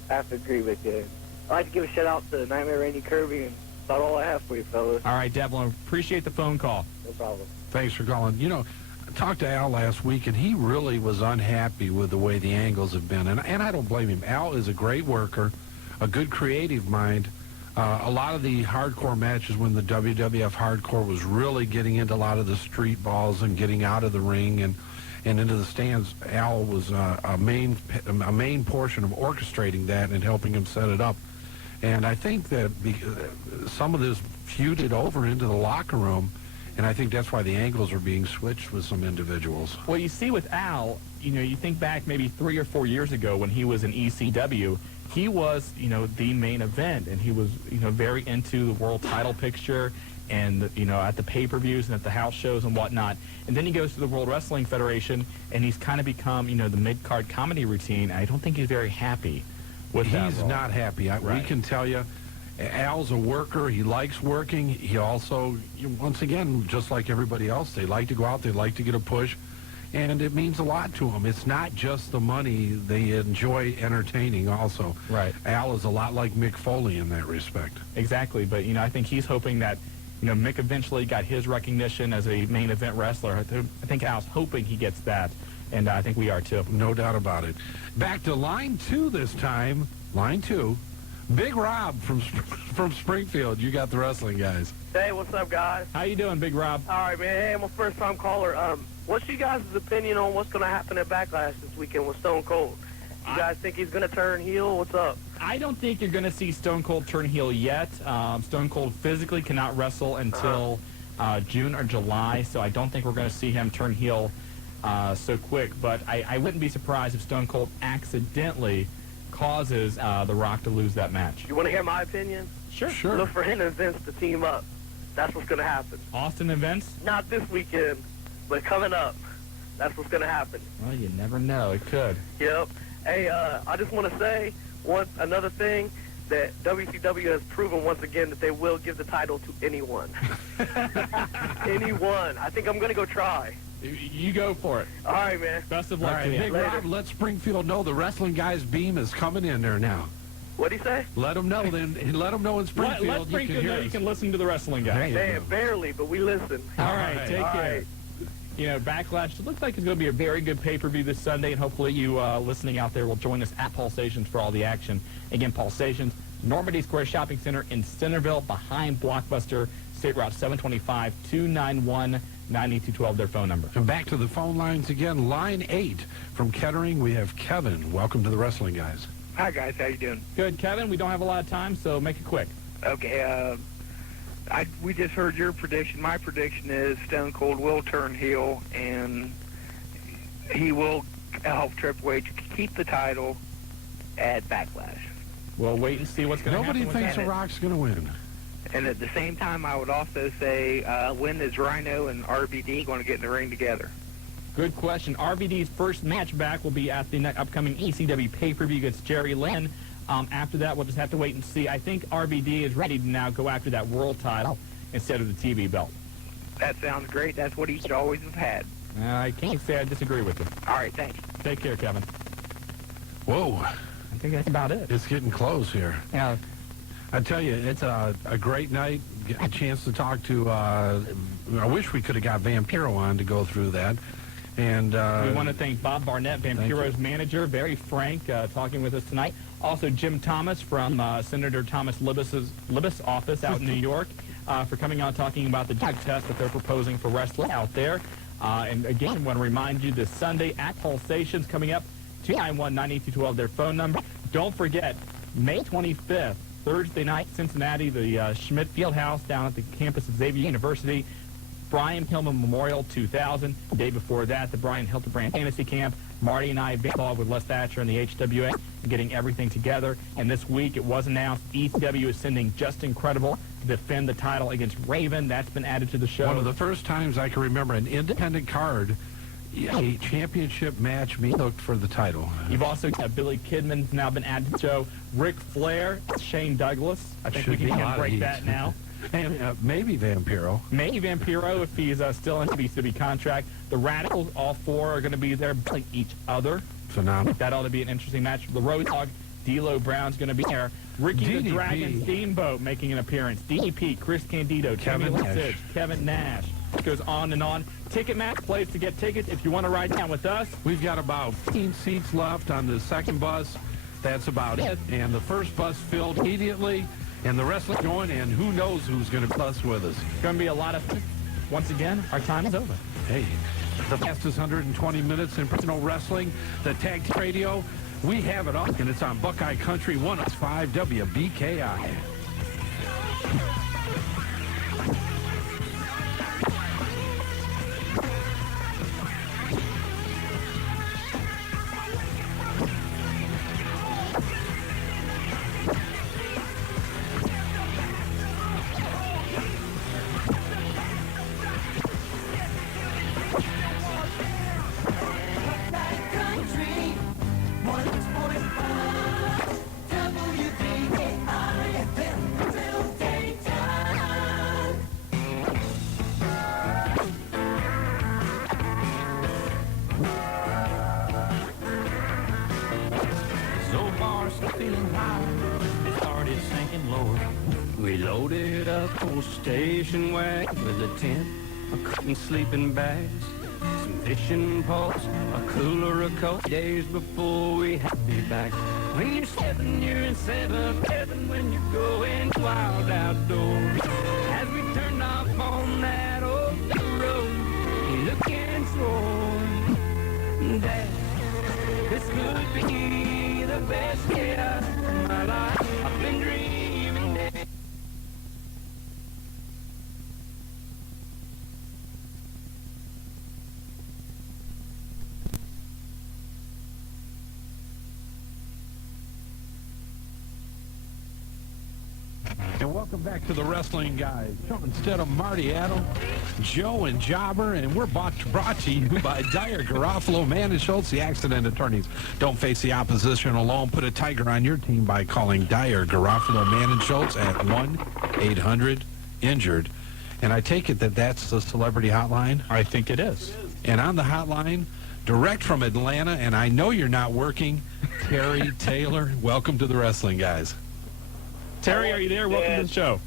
I have to agree with you. I'd like to give a shout-out to Nightmare Randy Kirby, and that's all I have for you, fellas. All right, Devlin, appreciate the phone call. No problem. Thanks for calling. I talked to Al last week, and he really was unhappy with the way the angles have been. And I don't blame him. Al is a great worker, a good creative mind. A lot of the hardcore matches when the WWF Hardcore was really getting into a lot of the street balls and getting out of the ring and into the stands, Al was a main portion of orchestrating that and helping him set it up. And I think that some of this feuded over into the locker room, and I think that's why the angles are being switched with some individuals. Well, you see with Al, you think back maybe 3 or 4 years ago when he was in ECW, he was, the main event, and he was, very into the world title picture and, at the pay-per-views and at the house shows and whatnot. And then he goes to the World Wrestling Federation, and he's kind of become, the mid-card comedy routine. I don't think he's very happy with that He's role. not happy. Right. We can tell you, Al's a worker. He likes working. He also, once again, just like everybody else, they like to go out. They like to get a push. And it means a lot to them. It's not just the money. They enjoy entertaining also. Right. Al is a lot like Mick Foley in that respect. Exactly. But, I think he's hoping that, Mick eventually got his recognition as a main event wrestler. I think Al's hoping he gets that, and I think we are too. No doubt about it. Back to line 2 this time. Line 2. Big Rob from Springfield. You got the Wrestling Guys. Hey, what's up, guys? How you doing, Big Rob? All right, man. Hey, I'm a first-time caller. What's you guys' opinion on what's going to happen at Backlash this weekend with Stone Cold? You guys think he's going to turn heel? What's up? I don't think you're going to see Stone Cold turn heel yet. Stone Cold physically cannot wrestle until June or July, so I don't think we're going to see him turn heel so quick. But I wouldn't be surprised if Stone Cold accidentally causes The Rock to lose that match. You want to hear my opinion? Sure. Look for him and Vince to team up. That's what's going to happen. Austin and Vince? Not this weekend, but coming up. That's what's going to happen. Well, you never know. It could. Yep. Hey, I just want to say another thing, that WCW has proven once again that they will give the title to anyone. Anyone. I think I'm going to go try. You go for it. All right, man. Best of All luck right, to you. Big Rob, let Springfield know the wrestling guy's beam is coming in there now. What'd he say? Let them know then. Let them know in Springfield. Let Springfield know you can listen to the wrestling guy. Man, barely, but we listen. All right, take care. Right. You know, Backlash, it looks like it's going to be a very good pay-per-view this Sunday, and hopefully you listening out there will join us at Pulsations for all the action. Again, Pulsations, Normandy Square Shopping Center in Centerville, behind Blockbuster, State Route 725, 291-9212, their phone number. And back to the phone lines again. Line 8 from Kettering, we have Kevin. Welcome to the Wrestling Guys. Hi, guys. How you doing? Good, Kevin. We don't have a lot of time, so make it quick. Okay, we just heard your prediction. My prediction is Stone Cold will turn heel, and he will help Triple H keep the title at Backlash. We'll wait and see what's going to happen. Nobody thinks The Rock's going to win. And at the same time, I would also say, when is Rhino and RVD going to get in the ring together? Good question. RVD's first match back will be at the upcoming ECW pay-per-view against Jerry Lynn. After that, we'll just have to wait and see. I think RVD is ready to now go after that world title instead of the TV belt. That sounds great. That's what he should always have had. I can't say I disagree with you. All right, thanks. Take care, Kevin. Whoa. I think that's about it. It's getting close here. Yeah. I tell you, it's a great night. Get a chance to talk to, I wish we could have got Vampiro on to go through that. And we want to thank Bob Barnett, Vampiro's manager, very frank, talking with us tonight. Also, Jim Thomas from Senator Thomas Libas' office out in New York for coming on talking about the drug test that they're proposing for wrestling out there. And again, I want to remind you this Sunday at Pulsations coming up, 291-9212, their phone number. Don't forget, May 25th, Thursday night, Cincinnati, the Schmidt Fieldhouse down at the campus of Xavier University. Brian Pillman Memorial 2000. The day before that, the Brian Hildebrand Fantasy Camp. Marty and I have been involved with Les Thatcher and the HWA and getting everything together. And this week, it was announced ECW is sending Just Incredible to defend the title against Raven. That's been added to the show. One of the first times I can remember an independent card, a championship match being looked for the title. You've also got Billy Kidman's now been added to the show. Ric Flair, Shane Douglas. I think we can break that now. And maybe Vampiro. Maybe Vampiro if he's still in the WCW contract. The Radicals, all four are going to be there playing each other. Phenomenal. That ought to be an interesting match. The Road Dogg, D'Lo Brown's going to be there. Ricky the Dragon Steamboat making an appearance. DDP, Chris Candido, Kevin Nash. Kevin Nash. It goes on and on. Ticketmaster place to get tickets if you want to ride down with us. We've got about 15 seats left on the second bus. That's about it. And the first bus filled immediately. And the rest is going, and who knows who's going to bus with us. It's going to be a lot of... Once again, our time is over. Hey, the fastest 120 minutes in professional wrestling, the Tag Team Radio, we have it all, and it's on Buckeye Country 105 WBKI. We loaded up on station wagon with a tent, a cotton sleeping bags, some fishing poles, a cooler of cold. Days before we had to be back. When you're 7, you're in 7-11 when you're going wild outdoors. As we turned off on that old road, he looked and swore, Dad, this could be the best day of my life. I've been dreaming that. And welcome back to the Wrestling Guys. Shawn Stedham, Marty Adam, Joe, and Jobber, and we're brought to you by Dyer, Garofalo, Mann, and Schultz, the accident attorneys. Don't face the opposition alone. Put a tiger on your team by calling Dyer, Garofalo, Mann, and Schultz at 1-800-INJURED. And I take it that that's the celebrity hotline? I think it is. And on the hotline, direct from Atlanta, and I know you're not working, Terry Taylor. Welcome to the Wrestling Guys. Terry, are you there? Welcome to the show.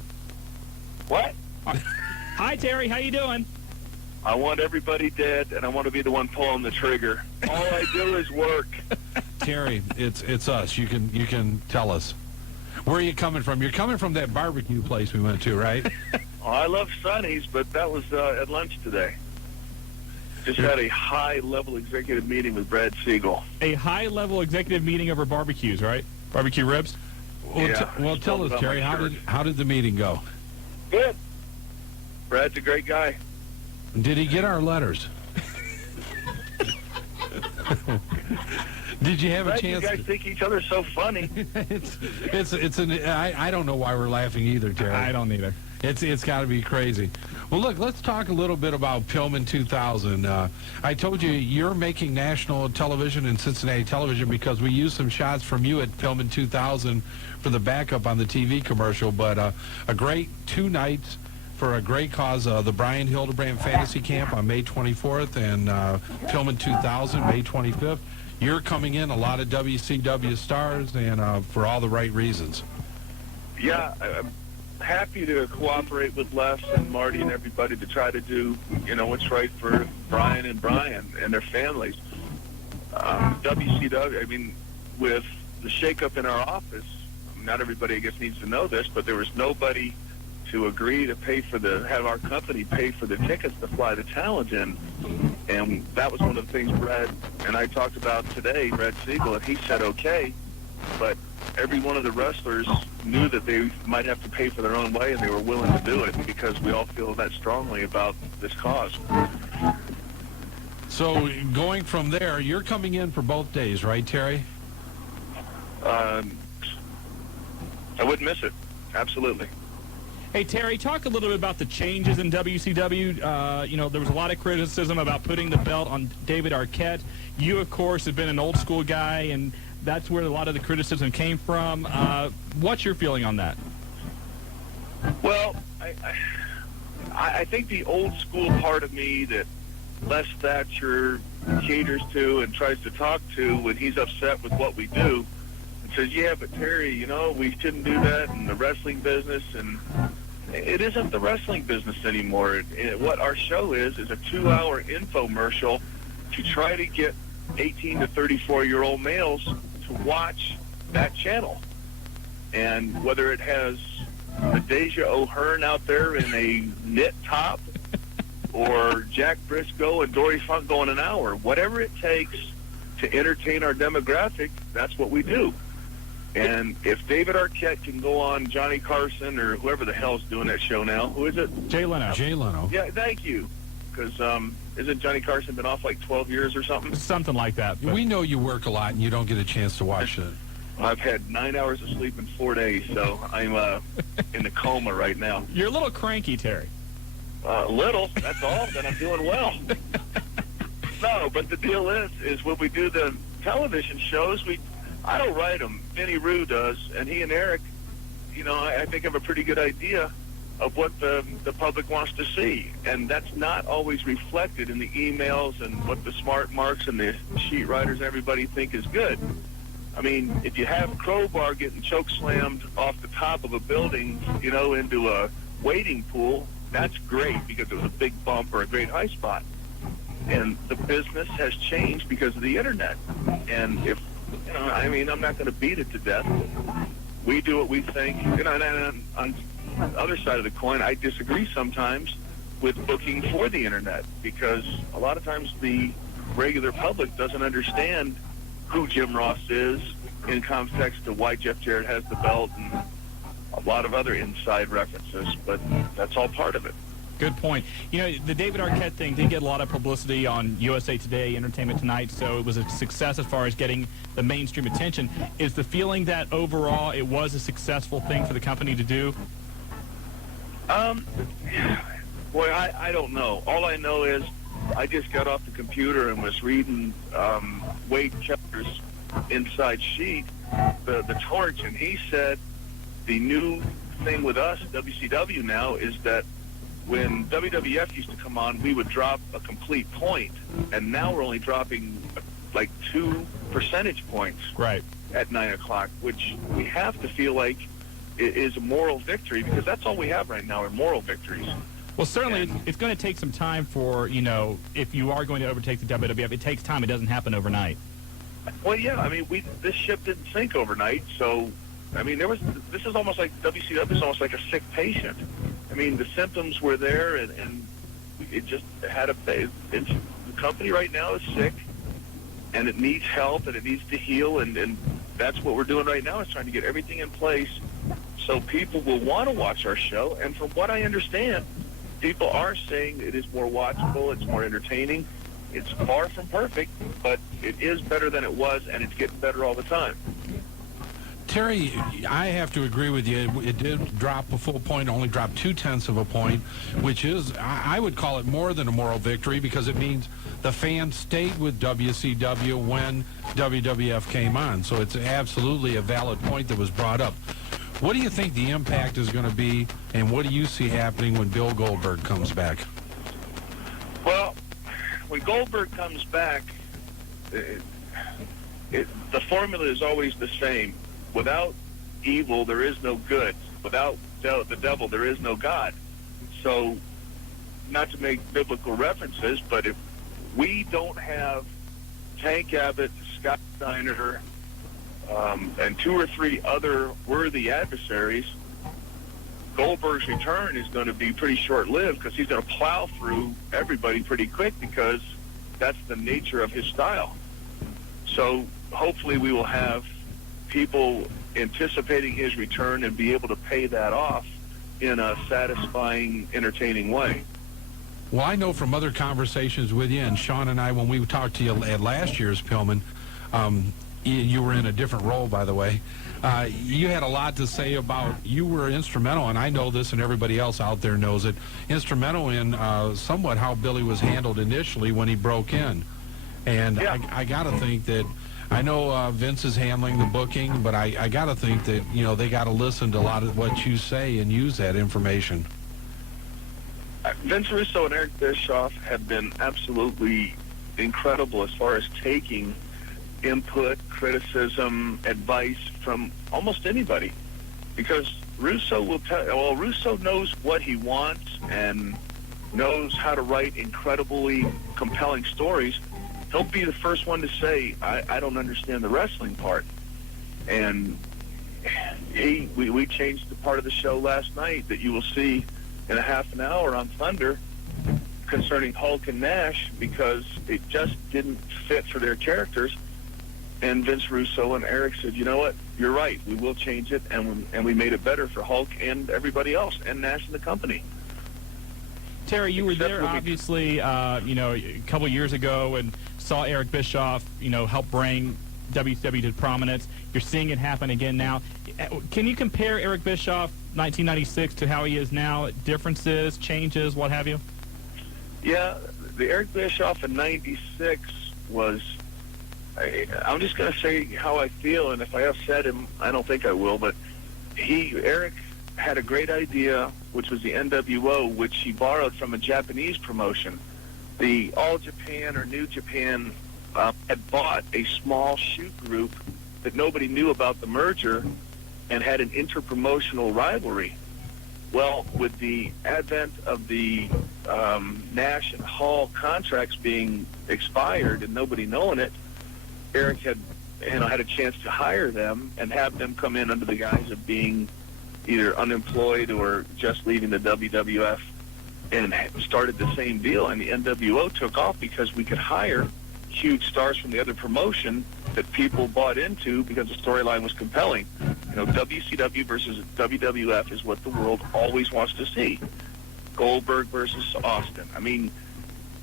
What? Hi, Terry. How you doing? I want everybody dead, and I want to be the one pulling the trigger. All I do is work. Terry, it's us. You can tell us. Where are you coming from? You're coming from that barbecue place we went to, right? Oh, I love Sonny's, but that was at lunch today. Just had a high-level executive meeting with Brad Siegel. A high-level executive meeting over barbecues, right? Barbecue ribs? Well, tell us, Terry, how did the meeting go? Good. Brad's a great guy. Did he get our letters? Did you have a chance? You guys think each other so funny. I don't know why we're laughing either, Terry. I don't either. It's got to be crazy. Well, look, let's talk a little bit about Pillman 2000. I told you you're making national television and Cincinnati television because we used some shots from you at Pillman 2000 for the backup on the TV commercial. But a great 2 nights for a great cause, the Brian Hildebrand Fantasy Camp on May 24th and Pillman 2000 May 25th. You're coming in, a lot of WCW stars, and for all the right reasons. Yeah, I'm happy to cooperate with Les and Marty and everybody to try to do, what's right for Brian and their families. WCW, I mean, with the shakeup in our office, not everybody, I guess, needs to know this, but there was nobody to agree to have our company pay for the tickets to fly the talent in. And that was one of the things Brad and I talked about today, Brad Siegel, and he said okay, but every one of the wrestlers knew that they might have to pay for their own way, and they were willing to do it because we all feel that strongly about this cause. So going from there, you're coming in for both days, right, Terry? I wouldn't miss it. Absolutely. Hey, Terry, talk a little bit about the changes in WCW. There was a lot of criticism about putting the belt on David Arquette. You, of course, have been an old-school guy, and that's where a lot of the criticism came from. What's your feeling on that? Well, I think the old-school part of me that Les Thatcher caters to and tries to talk to when he's upset with what we do and says, yeah, but Terry, we shouldn't do that in the wrestling business, and it isn't the wrestling business anymore. What our show is a 2-hour infomercial to try to get 18 to 34-year-old males to watch that channel. And whether it has Deja O'Hearn out there in a knit top or Jack Briscoe and Dory Funk going an hour, whatever it takes to entertain our demographic, that's what we do. And if David Arquette can go on Johnny Carson or whoever the hell's doing that show now, who is it? Jay Leno. Jay Leno. Yeah, thank you. Because isn't Johnny Carson been off like 12 years or something? Something like that. But We know you work a lot and you don't get a chance to watch it. I've had 9 hours of sleep in 4 days, so I'm in a coma right now. You're a little cranky, Terry. Little, that's all. Then I'm doing well. No, but the deal is when we do the television shows, I don't write them. Vinny Rue does, and he and Eric, I think have a pretty good idea of what the public wants to see, and that's not always reflected in the emails and what the smart marks and the sheet writers and everybody think is good. I mean, if you have Crowbar getting choke slammed off the top of a building, into a wading pool, that's great because it was a big bump or a great high spot. And the business has changed because of the internet. And if I'm not going to beat it to death. We do what we think. And on the other side of the coin, I disagree sometimes with booking for the internet because a lot of times the regular public doesn't understand who Jim Ross is in context to why Jeff Jarrett has the belt and a lot of other inside references, but that's all part of it. Good point. You know, the David Arquette thing did get a lot of publicity on USA Today, Entertainment Tonight, so it was a success as far as getting the mainstream attention. Is the feeling that overall it was a successful thing for the company to do? Boy, I don't know. All I know is I just got off the computer and was reading Wade Keller's inside sheet, the Torch, and he said the new thing with us, WCW now, is that when WWF used to come on, we would drop a complete point, and now we're only dropping like 2 percentage points at 9 o'clock, which we have to feel like is a moral victory, because that's all we have right now are moral victories. Well, certainly it's going to take some time for, you know, if you are going to overtake the WWF, it takes time. It doesn't happen overnight. Well, yeah, I mean, this ship didn't sink overnight, so, I mean, this is almost like, WCW is almost like a sick patient. I mean, the symptoms were there, and it just had the company right now is sick, and it needs help, and it needs to heal, and that's what we're doing right now, is trying to get everything in place so people will want to watch our show. And from what I understand, people are saying it is more watchable, it's more entertaining. It's far from perfect, but it is better than it was, and it's getting better all the time. Terry, I have to agree with you. It did drop a full point, only dropped 0.2 of a point, which is, I would call it more than a moral victory, because it means the fans stayed with WCW when WWF came on. So it's absolutely a valid point that was brought up. What do you think the impact is going to be, and what do you see happening when Bill Goldberg comes back? Well, when Goldberg comes back, the formula is always the same. Without evil, there is no good. Without the devil, there is no God. So, not to make biblical references, but if we don't have Tank Abbott, Scott Steiner, and 2 or 3 other worthy adversaries, Goldberg's return is going to be pretty short-lived, because he's going to plow through everybody pretty quick, because that's the nature of his style. So hopefully we will have people anticipating his return and be able to pay that off in a satisfying, entertaining way. Well, I know from other conversations with you, and Shawn and I, when we talked to you at last year's Pillman, you were in a different role, by the way. You had a lot to say about, you were instrumental, and I know this and everybody else out there knows it, instrumental in somewhat how Billy was handled initially when he broke in. And yeah. I got to think that, I know Vince is handling the booking, but I got to think that, you know, they got to listen to a lot of what you say and use that information. Vince Russo and Eric Bischoff have been absolutely incredible as far as taking input, criticism, advice from almost anybody, because Russo will Russo knows what he wants and knows how to write incredibly compelling stories. He'll be the first one to say, I don't understand the wrestling part. And we changed the part of the show last night that you will see in a half an hour on Thunder concerning Hulk and Nash, because it just didn't fit for their characters. And Vince Russo and Eric said, you know what, you're right, we will change it, and we made it better for Hulk and everybody else, and Nash and the company. Terry, you were there, obviously, you know, a couple years ago, and saw Eric Bischoff, you know, help bring WCW to prominence. You're seeing it happen again now. Can you compare Eric Bischoff 1996 to how he is now? Differences, changes, what have you? Yeah, the Eric Bischoff in 96 was, I'm just going to say how I feel, and if I upset him, I don't think I will, but Eric had a great idea, which was the NWO, which he borrowed from a Japanese promotion. The All Japan or New Japan had bought a small shoot group that nobody knew about the merger and had an interpromotional rivalry. Well, with the advent of the Nash and Hall contracts being expired and nobody knowing it, Eric had a chance to hire them and have them come in under the guise of being either unemployed or just leaving the WWF, and started the same deal. And the NWO took off because we could hire huge stars from the other promotion that people bought into because the storyline was compelling. You know, WCW versus WWF is what the world always wants to see. Goldberg versus Austin. I mean,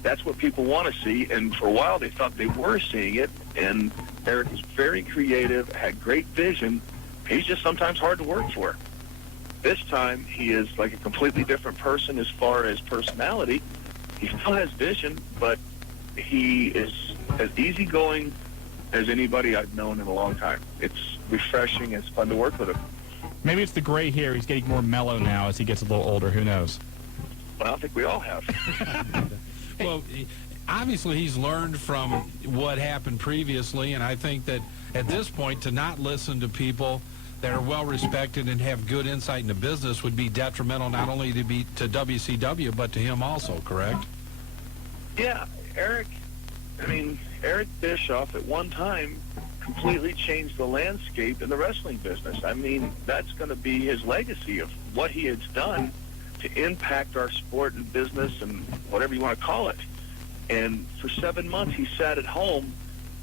that's what people want to see, and for a while they thought they were seeing it, and Eric was very creative, had great vision. He's just sometimes hard to work for. This time, he is like a completely different person as far as personality. He still has vision, but he is as easygoing as anybody I've known in a long time. It's refreshing. It's fun to work with him. Maybe it's the gray hair. He's getting more mellow now as he gets a little older. Who knows? Well, I think we all have. Well, obviously he's learned from what happened previously, and I think that at this point to not listen to people that are well-respected and have good insight into business would be detrimental not only to WCW, but to him also, correct? Yeah, Eric Bischoff at one time completely changed the landscape in the wrestling business. I mean, that's going to be his legacy of what he has done to impact our sport and business and whatever you want to call it. And for 7 months, he sat at home,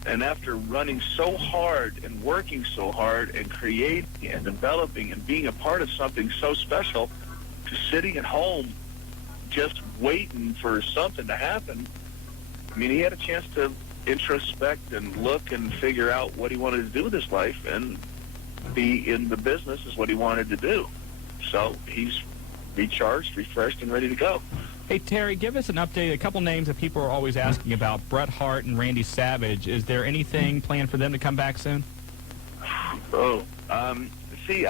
and after running so hard and working so hard and creating and developing and being a part of something so special, to sitting at home just waiting for something to happen, I mean, he had a chance to introspect and look and figure out what he wanted to do with his life, and be in the business is what he wanted to do. So he's recharged, refreshed, and ready to go. Hey, Terry, give us an update. A couple names that people are always asking about, Bret Hart and Randy Savage. Is there anything planned for them to come back soon? See,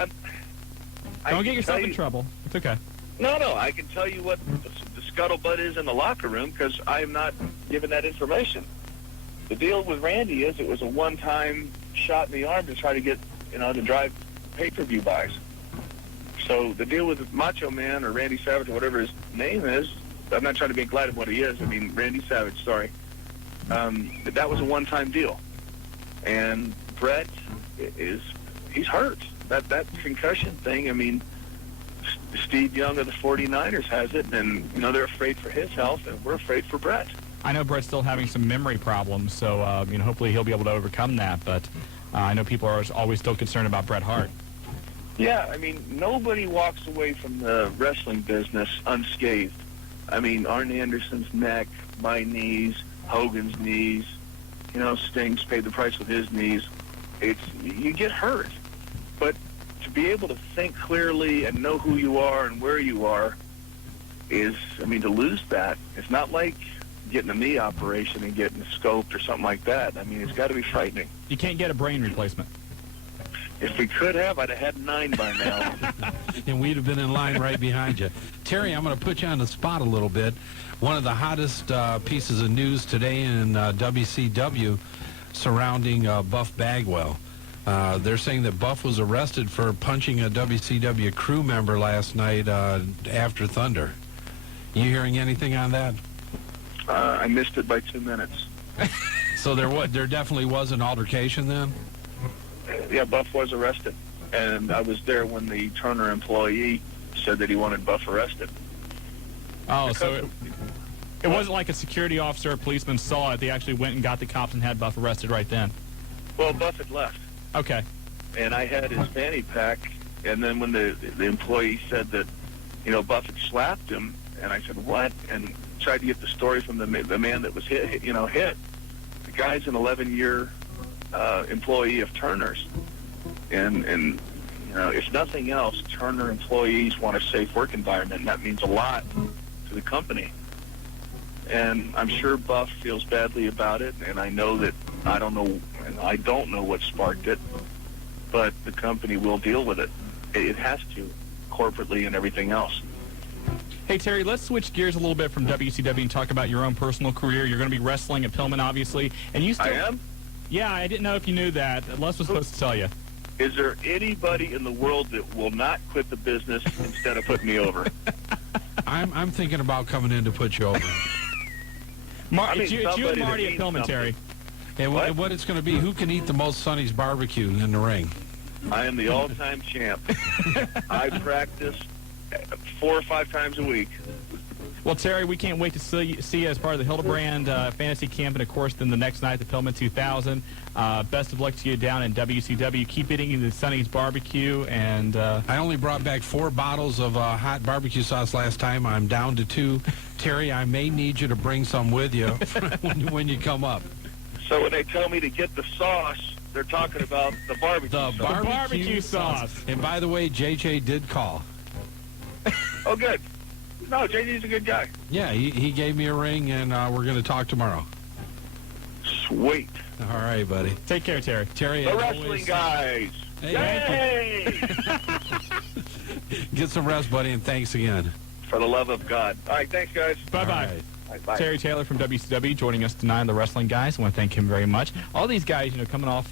don't get yourself in trouble. It's okay. No, I can tell you what the scuttlebutt is in the locker room because I am not given that information. The deal with Randy is it was a one-time shot in the arm to try to get, to drive pay-per-view buys. So the deal with Macho Man or Randy Savage or whatever his name is, I'm not trying to make light of what he is. I mean, Randy Savage, sorry. That was a one-time deal. And Bret he's hurt. That concussion thing, I mean, Steve Young of the 49ers has it, and, they're afraid for his health, and we're afraid for Bret. I know Bret's still having some memory problems, so, hopefully he'll be able to overcome that, but I know people are always still concerned about Bret Hart. Yeah, I mean, nobody walks away from the wrestling business unscathed. I mean, Arn Anderson's neck, my knees, Hogan's knees, Sting's paid the price with his knees. You get hurt. But to be able to think clearly and know who you are and where you are to lose that, it's not like getting a knee operation and getting scoped or something like that. I mean, it's got to be frightening. You can't get a brain replacement. If we could have, I'd have had 9 by now. And we'd have been in line right behind you. Terry, I'm going to put you on the spot a little bit. One of the hottest pieces of news today in WCW surrounding Buff Bagwell. They're saying that Buff was arrested for punching a WCW crew member last night after Thunder. You hearing anything on that? I missed it by 2 minutes. So there definitely was an altercation then? Yeah, Buff was arrested. And I was there when the Turner employee said that he wanted Buff arrested. Oh, so it wasn't like a security officer or policeman saw it. They actually went and got the cops and had Buff arrested right then. Well, Buff had left. Okay. And I had his fanny pack, and then when the employee said that, Buff had slapped him, and I said, what? And tried to get the story from the man that was hit. The guy's an 11-year employee of Turner's. And if nothing else, Turner employees want a safe work environment, and that means a lot to the company. And I'm sure Buff feels badly about it, and I know that I don't know what sparked it, but the company will deal with it. It has to, corporately and everything else. Hey, Terry, let's switch gears a little bit from WCW and talk about your own personal career. You're going to be wrestling at Pillman, obviously. And you still... I am? Yeah, I didn't know if you knew that. Les was supposed to tell you. Is there anybody in the world that will not quit the business instead of putting me over? I'm thinking about coming in to put you over. It's you and Marty at Pillman, Terry. And what it's going to be, who can eat the most Sonny's barbecue in the ring? I am the all-time champ. I practice 4 or 5 times a week. Well, Terry, we can't wait to see you as part of the Hildebrand Fantasy Camp, and, of course, then the next night, the Pillman 2000. Best of luck to you down in WCW. Keep eating the Sonny's Barbecue. And I only brought back 4 bottles of hot barbecue sauce last time. I'm down to 2. Terry, I may need you to bring some with you when you come up. So when they tell me to get the sauce, they're talking about the barbecue sauce. The barbecue sauce. And by the way, JJ did call. Oh, good. No, JJ's a good guy. Yeah, he gave me a ring, and we're going to talk tomorrow. Sweet. All right, buddy. Take care, Terry. Terry, the wrestling guys. Hey. Yay! Get some rest, buddy, and thanks again. For the love of God. All right, thanks, guys. Bye-bye. Bye. Terry Taylor from WCW joining us tonight on the Wrestling Guys. I want to thank him very much. All these guys, coming off,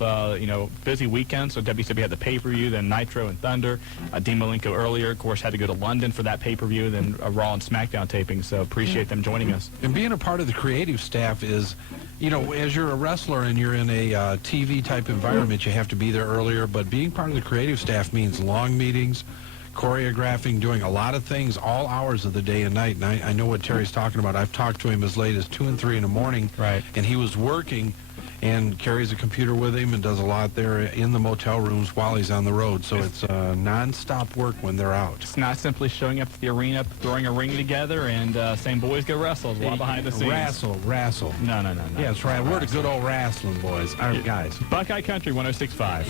busy weekends. So WCW had the pay-per-view, then Nitro and Thunder. Dean Malenko earlier, of course, had to go to London for that pay-per-view, then a Raw and SmackDown taping. So appreciate them joining us. And being a part of the creative staff is, as you're a wrestler and you're in a TV-type environment, you have to be there earlier. But being part of the creative staff means long meetings, choreographing, doing a lot of things all hours of the day and night. And I know what Terry's talking about. I've talked to him as late as 2 and 3 in the morning. Right. And he was working and carries a computer with him and does a lot there in the motel rooms while he's on the road. So it's nonstop work when they're out. It's not simply showing up to the arena, throwing a ring together, and saying, boys, go wrestle. It's a lot behind the scenes. Wrestle. No. Yeah, that's right. We're the good old wrestling boys. Our guys. Buckeye Country 106.5.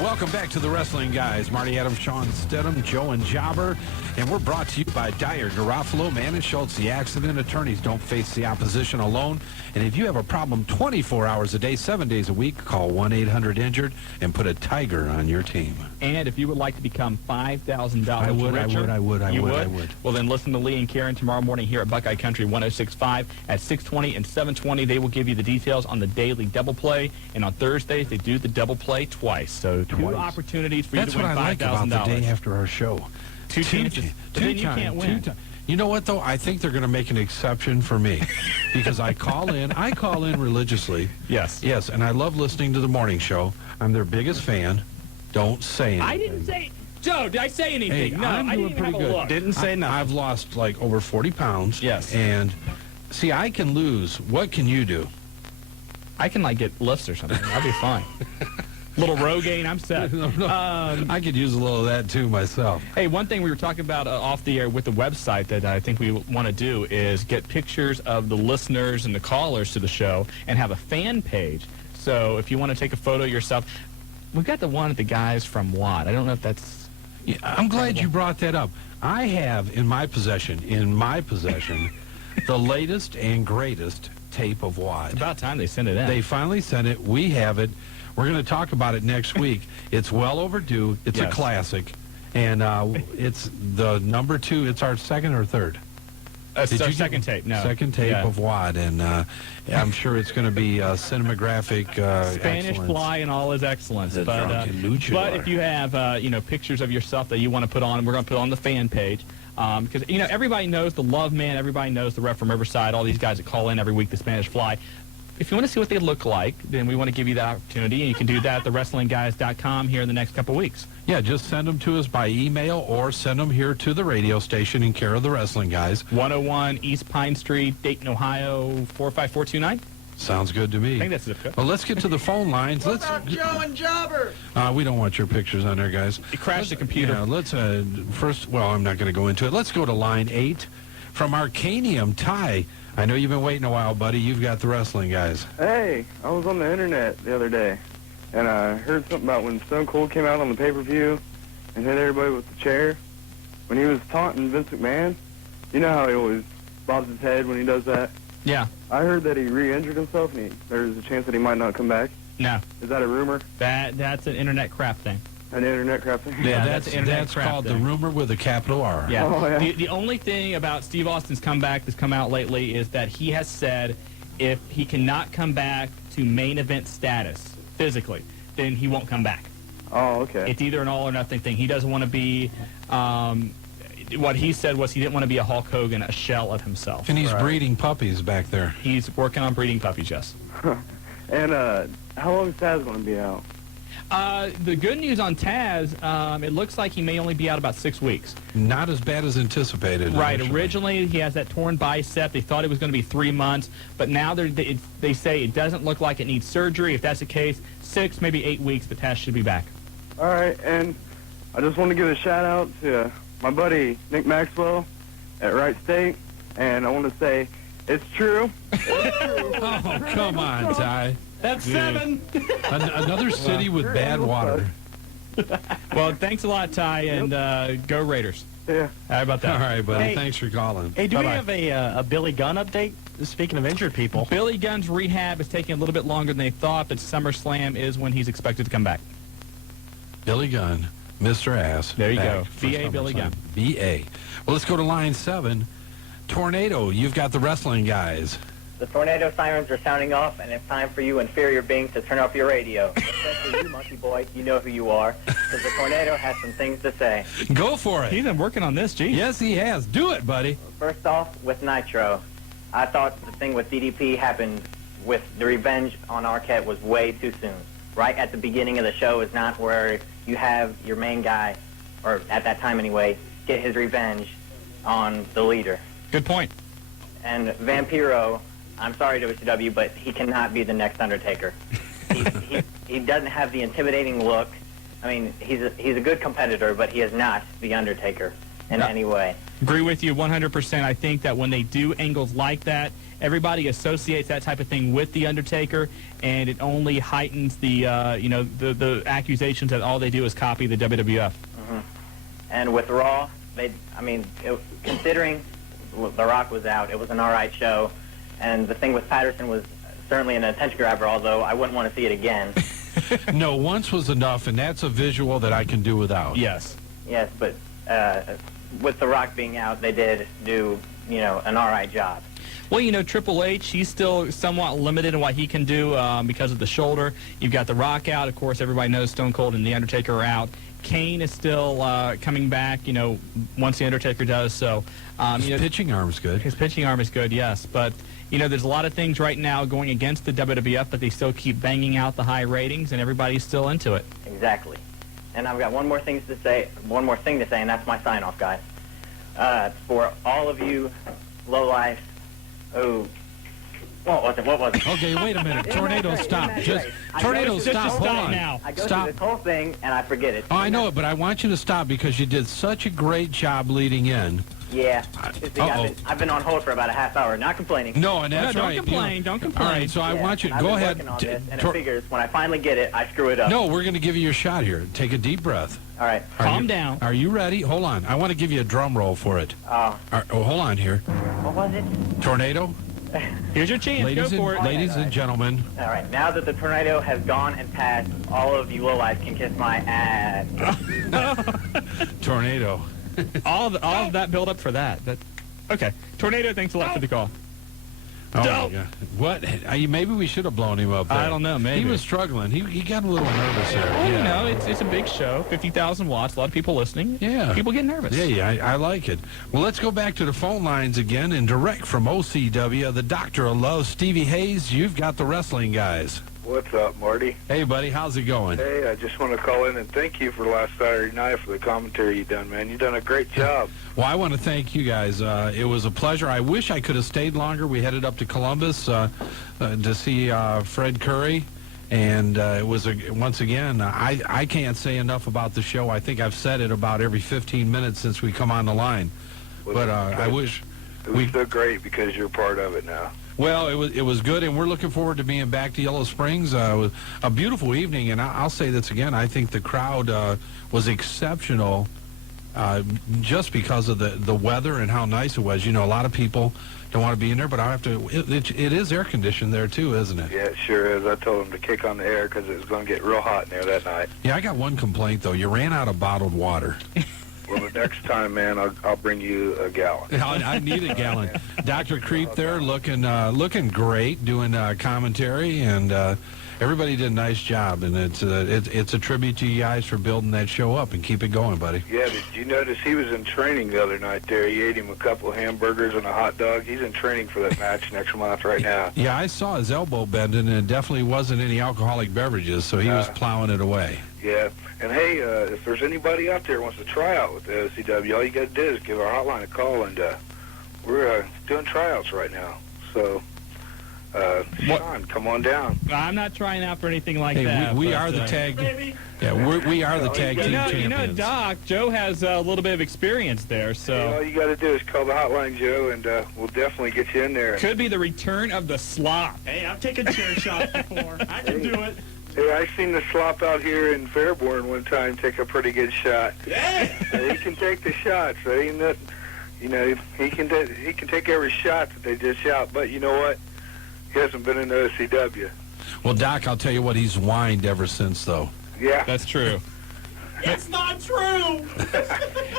Welcome back to the Wrestling Guys. Marty Adams, Shawn Stedham, Joe and Jobber. And we're brought to you by Dyer, Garofalo, Mann and Schultz, the accident attorneys. Don't face the opposition alone. And if you have a problem 24 hours a day, 7 days a week, call 1-800-INJURED and put a Tiger on your team. And if you would like to become $5,000 I would. You would? Well, then listen to Lee and Karen tomorrow morning here at Buckeye Country 106.5 at 6:20 and 7:20. They will give you the details on the daily double play. And on Thursdays, they do the double play twice. So two opportunities for you to win $5,000. That's what I like about the day after our show. Two chances. But then you can't win. You know what, though? I think they're going to make an exception for me because I call in religiously. Yes. Yes, and I love listening to the morning show. I'm their biggest fan. Don't say anything. I didn't say... Joe, did I say anything? Hey, no, I didn't even have a look. Didn't say nothing. I've lost like over 40 pounds. Yes. And see, I can lose. What can you do? I can, get lifts or something. I'll be fine. Little Rogaine, I'm set. I could use a little of that, too, myself. Hey, one thing we were talking about off the air with the website that I think we want to do is get pictures of the listeners and the callers to the show and have a fan page. So if you want to take a photo of yourself, we've got the one of the guys from Watt. I don't know if that's... Yeah, I'm glad you brought that up. I have in my possession, the latest and greatest tape of Watt. It's about time they sent it in. They finally sent it. We have it. We're going to talk about it next week. It's well overdue. It's a classic. And it's the number 2. It's our second or third? It's our second tape. No. Second tape of Watt. And I'm sure it's going to be cinematographic Spanish excellence. Fly and all his excellence. The drunken luchador. But if you have pictures of yourself that you want to put on, we're going to put on the fan page. Because, everybody knows the Love Man. Everybody knows the Ref from Riverside. All these guys that call in every week, the Spanish Fly. If you want to see what they look like, then we want to give you that opportunity, and you can do that at thewrestlingguys.com here in the next couple weeks. Yeah, just send them to us by email or send them here to the radio station in care of the Wrestling Guys. 101 East Pine Street, Dayton, Ohio, 45429. Sounds good to me. I think that's the zip code. Well, let's get to the phone lines. What about Joe and Jobber? We don't want your pictures on there, guys. It crashed the computer. Yeah, let's first, well, I'm not going to go into it. Let's go to line 8 from Arcanium. Ty, I know you've been waiting a while, buddy. You've got the Wrestling Guys. Hey, I was on the internet the other day, and I heard something about when Stone Cold came out on the pay-per-view and hit everybody with the chair. When he was taunting Vince McMahon, you know how he always bobs his head when he does that? Yeah. I heard that he re-injured himself, and there's a chance that he might not come back. No. Is that a rumor? That's an internet crap thing. An internet crap thing? Yeah, that's called the rumor with a capital R. Yeah. Oh, yeah. The only thing about Steve Austin's comeback that's come out lately is that he has said if he cannot come back to main event status physically, then he won't come back. Oh, okay. It's either an all or nothing thing. He doesn't want to be... what he said was he didn't want to be a Hulk Hogan, a shell of himself. And he's breeding puppies back there. He's working on breeding puppies, yes. And how long is Taz going to be out? The good news on Taz, it looks like he may only be out about 6 weeks. Not as bad as anticipated. Right. Initially. Originally, he has that torn bicep. They thought it was going to be 3 months, but now they say it doesn't look like it needs surgery. If that's the case, 6, maybe 8 weeks, but Taz should be back. All right, and I just want to give a shout-out to my buddy Nick Maxwell at Wright State, and I want to say it's true. Oh, come on, Ty. That's 7. Another city with bad water. Well, thanks a lot, Ty, and go Raiders. Yeah. How about that? All right, buddy. Hey. Thanks for calling. Hey, do Bye-bye. we have a Billy Gunn update? Speaking of injured people. Billy Gunn's rehab is taking a little bit longer than they thought, but SummerSlam is when he's expected to come back. Billy Gunn, Mr. Ass. There you back go. for B.A. Billy SummerSlam. Gunn. B.A. Well, let's go to line 7. Tornado, you've got the wrestling guys. The tornado sirens are sounding off, and it's time for you inferior beings to turn off your radio. Especially you, monkey boy. You know who you are, because the tornado has some things to say. Go for it. He's been working on this, geez. Yes, he has. Do it, buddy. First off, with Nitro, I thought the thing with DDP happened with the revenge on Arquette was way too soon. Right at the beginning of the show is not where you have your main guy, or at that time anyway, get his revenge on the leader. Good point. And Vampiro, I'm sorry, WCW, but he cannot be the next Undertaker. He doesn't have the intimidating look. I mean, he's a good competitor, but he is not the Undertaker in any way. Agree with you 100%. I think that when they do angles like that, everybody associates that type of thing with the Undertaker, and it only heightens the the accusations that all they do is copy the WWF. Mm-hmm. And with Raw, considering The Rock was out, it was an all right show. And the thing with Patterson was certainly an attention grabber, although I wouldn't want to see it again. No, once was enough, and that's a visual that I can do without. Yes. Yes, but with The Rock being out, they did do, an all right job. Well, Triple H, he's still somewhat limited in what he can do because of the shoulder. You've got The Rock out. Of course, everybody knows Stone Cold and The Undertaker are out. Kane is still coming back, once The Undertaker does. So, his pitching arm's good. His pitching arm is good, yes. But, there's a lot of things right now going against the WWF, but they still keep banging out the high ratings, and everybody's still into it. Exactly. And I've got one more thing to say, and that's my sign-off, guys. For all of you lowlifes who... What was it? Okay, wait a minute. Tornado, stop. Tornado, stop. Hold on. Now. I go Stop. through this whole thing, and I forget it. Oh, I know it, but I want you to stop because you did such a great job leading in. Yeah. I've been on hold for about a half hour, not complaining. No, and that's don't right. complain. Don't complain. All right, so I want you to go ahead. On this, and it figures when I finally get it, I screw it up. No, we're going to give you your shot here. Take a deep breath. All right. Calm down. Are you ready? Hold on. I want to give you a drum roll for it. Hold on here. What was it? Tornado. Here's your chance. Go for it. Ladies and gentlemen. All right. Now that the tornado has gone and passed, all of you lowlifes can kiss my ass. Tornado. all of that build up for that. Okay. Tornado, thanks a lot for the call. Oh, my God. What? Maybe we should have blown him up there. I don't know, maybe. He was struggling. He got a little nervous there. Well, it's a big show. 50,000 watts. A lot of people listening. Yeah. People get nervous. Yeah, I like it. Well, let's go back to the phone lines again. And direct from OCW, the Doctor of Love, Stevie Hayes, you've got the wrestling guys. What's up, Marty? Hey, buddy. How's it going? Hey, I just want to call in and thank you for last Saturday night for the commentary you done, man. You done a great job. Well, I want to thank you guys. It was a pleasure. I wish I could have stayed longer. We headed up to Columbus to see Fred Curry. And it was, once again, I can't say enough about the show. I think I've said it about every 15 minutes since we come on the line. But I wish... It was so great because you're part of it now. Well, it was good, and we're looking forward to being back to Yellow Springs. It was a beautiful evening, and I'll say this again. I think the crowd was exceptional just because of the weather and how nice it was. A lot of people don't want to be in there, but I have to. It is air conditioned there too, isn't it? Yeah, it sure is. I told them to kick on the air because it was going to get real hot in there that night. Yeah, I got one complaint though. You ran out of bottled water. Well, the next time, man, I'll bring you a gallon. I need a gallon. Dr. Creep there looking great, doing commentary, and everybody did a nice job. And it's a tribute to you guys for building that show up and keep it going, buddy. Yeah, did you notice he was in training the other night there? He ate him a couple of hamburgers and a hot dog. He's in training for that match next month right now. Yeah, I saw his elbow bending, and it definitely wasn't any alcoholic beverages, so he was plowing it away. Yeah, and hey, if there's anybody out there who wants to try out with the OCW, all you got to do is give our hotline a call, and we're doing tryouts right now. So, Shawn, come on down. I'm not trying out for anything like Hey, that. we are the tag. Yeah, we are the tag team champions. You know, Doc, Joe has a little bit of experience there, so. Hey, all you got to do is call the hotline, Joe, and we'll definitely get you in there. Could be the return of the slop. Hey, I've taken chair shots before. I can do it. Hey, I seen the slop out here in Fairborn one time take a pretty good shot. Yeah. He can take the shots. So ain't nothing, you know, he can take every shot that they dish out. But you know what? He hasn't been in the OCW. Well, Doc, I'll tell you what, he's whined ever since, though. Yeah. That's true. It's not true.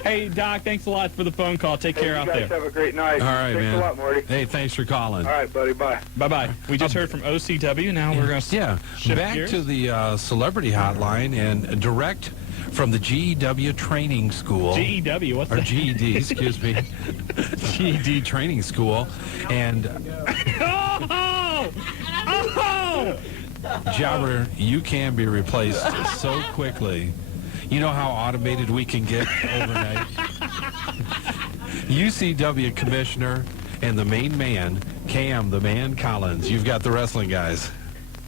Hey, Doc, thanks a lot for the phone call. Take care out there. You guys have a great night. All right, thanks man. a lot, Marty. Hey, thanks for calling. All right, buddy. Bye. Bye-bye. We just heard from OCW. Now we're going to shift back gears. to the celebrity hotline and direct from the GEW training school. GEW, what's or that? GED, excuse me. GED training school. And Jobber, you can be replaced so quickly. You know how automated we can get overnight? UCW commissioner and the main man, Cam, the man Collins. You've got the wrestling guys.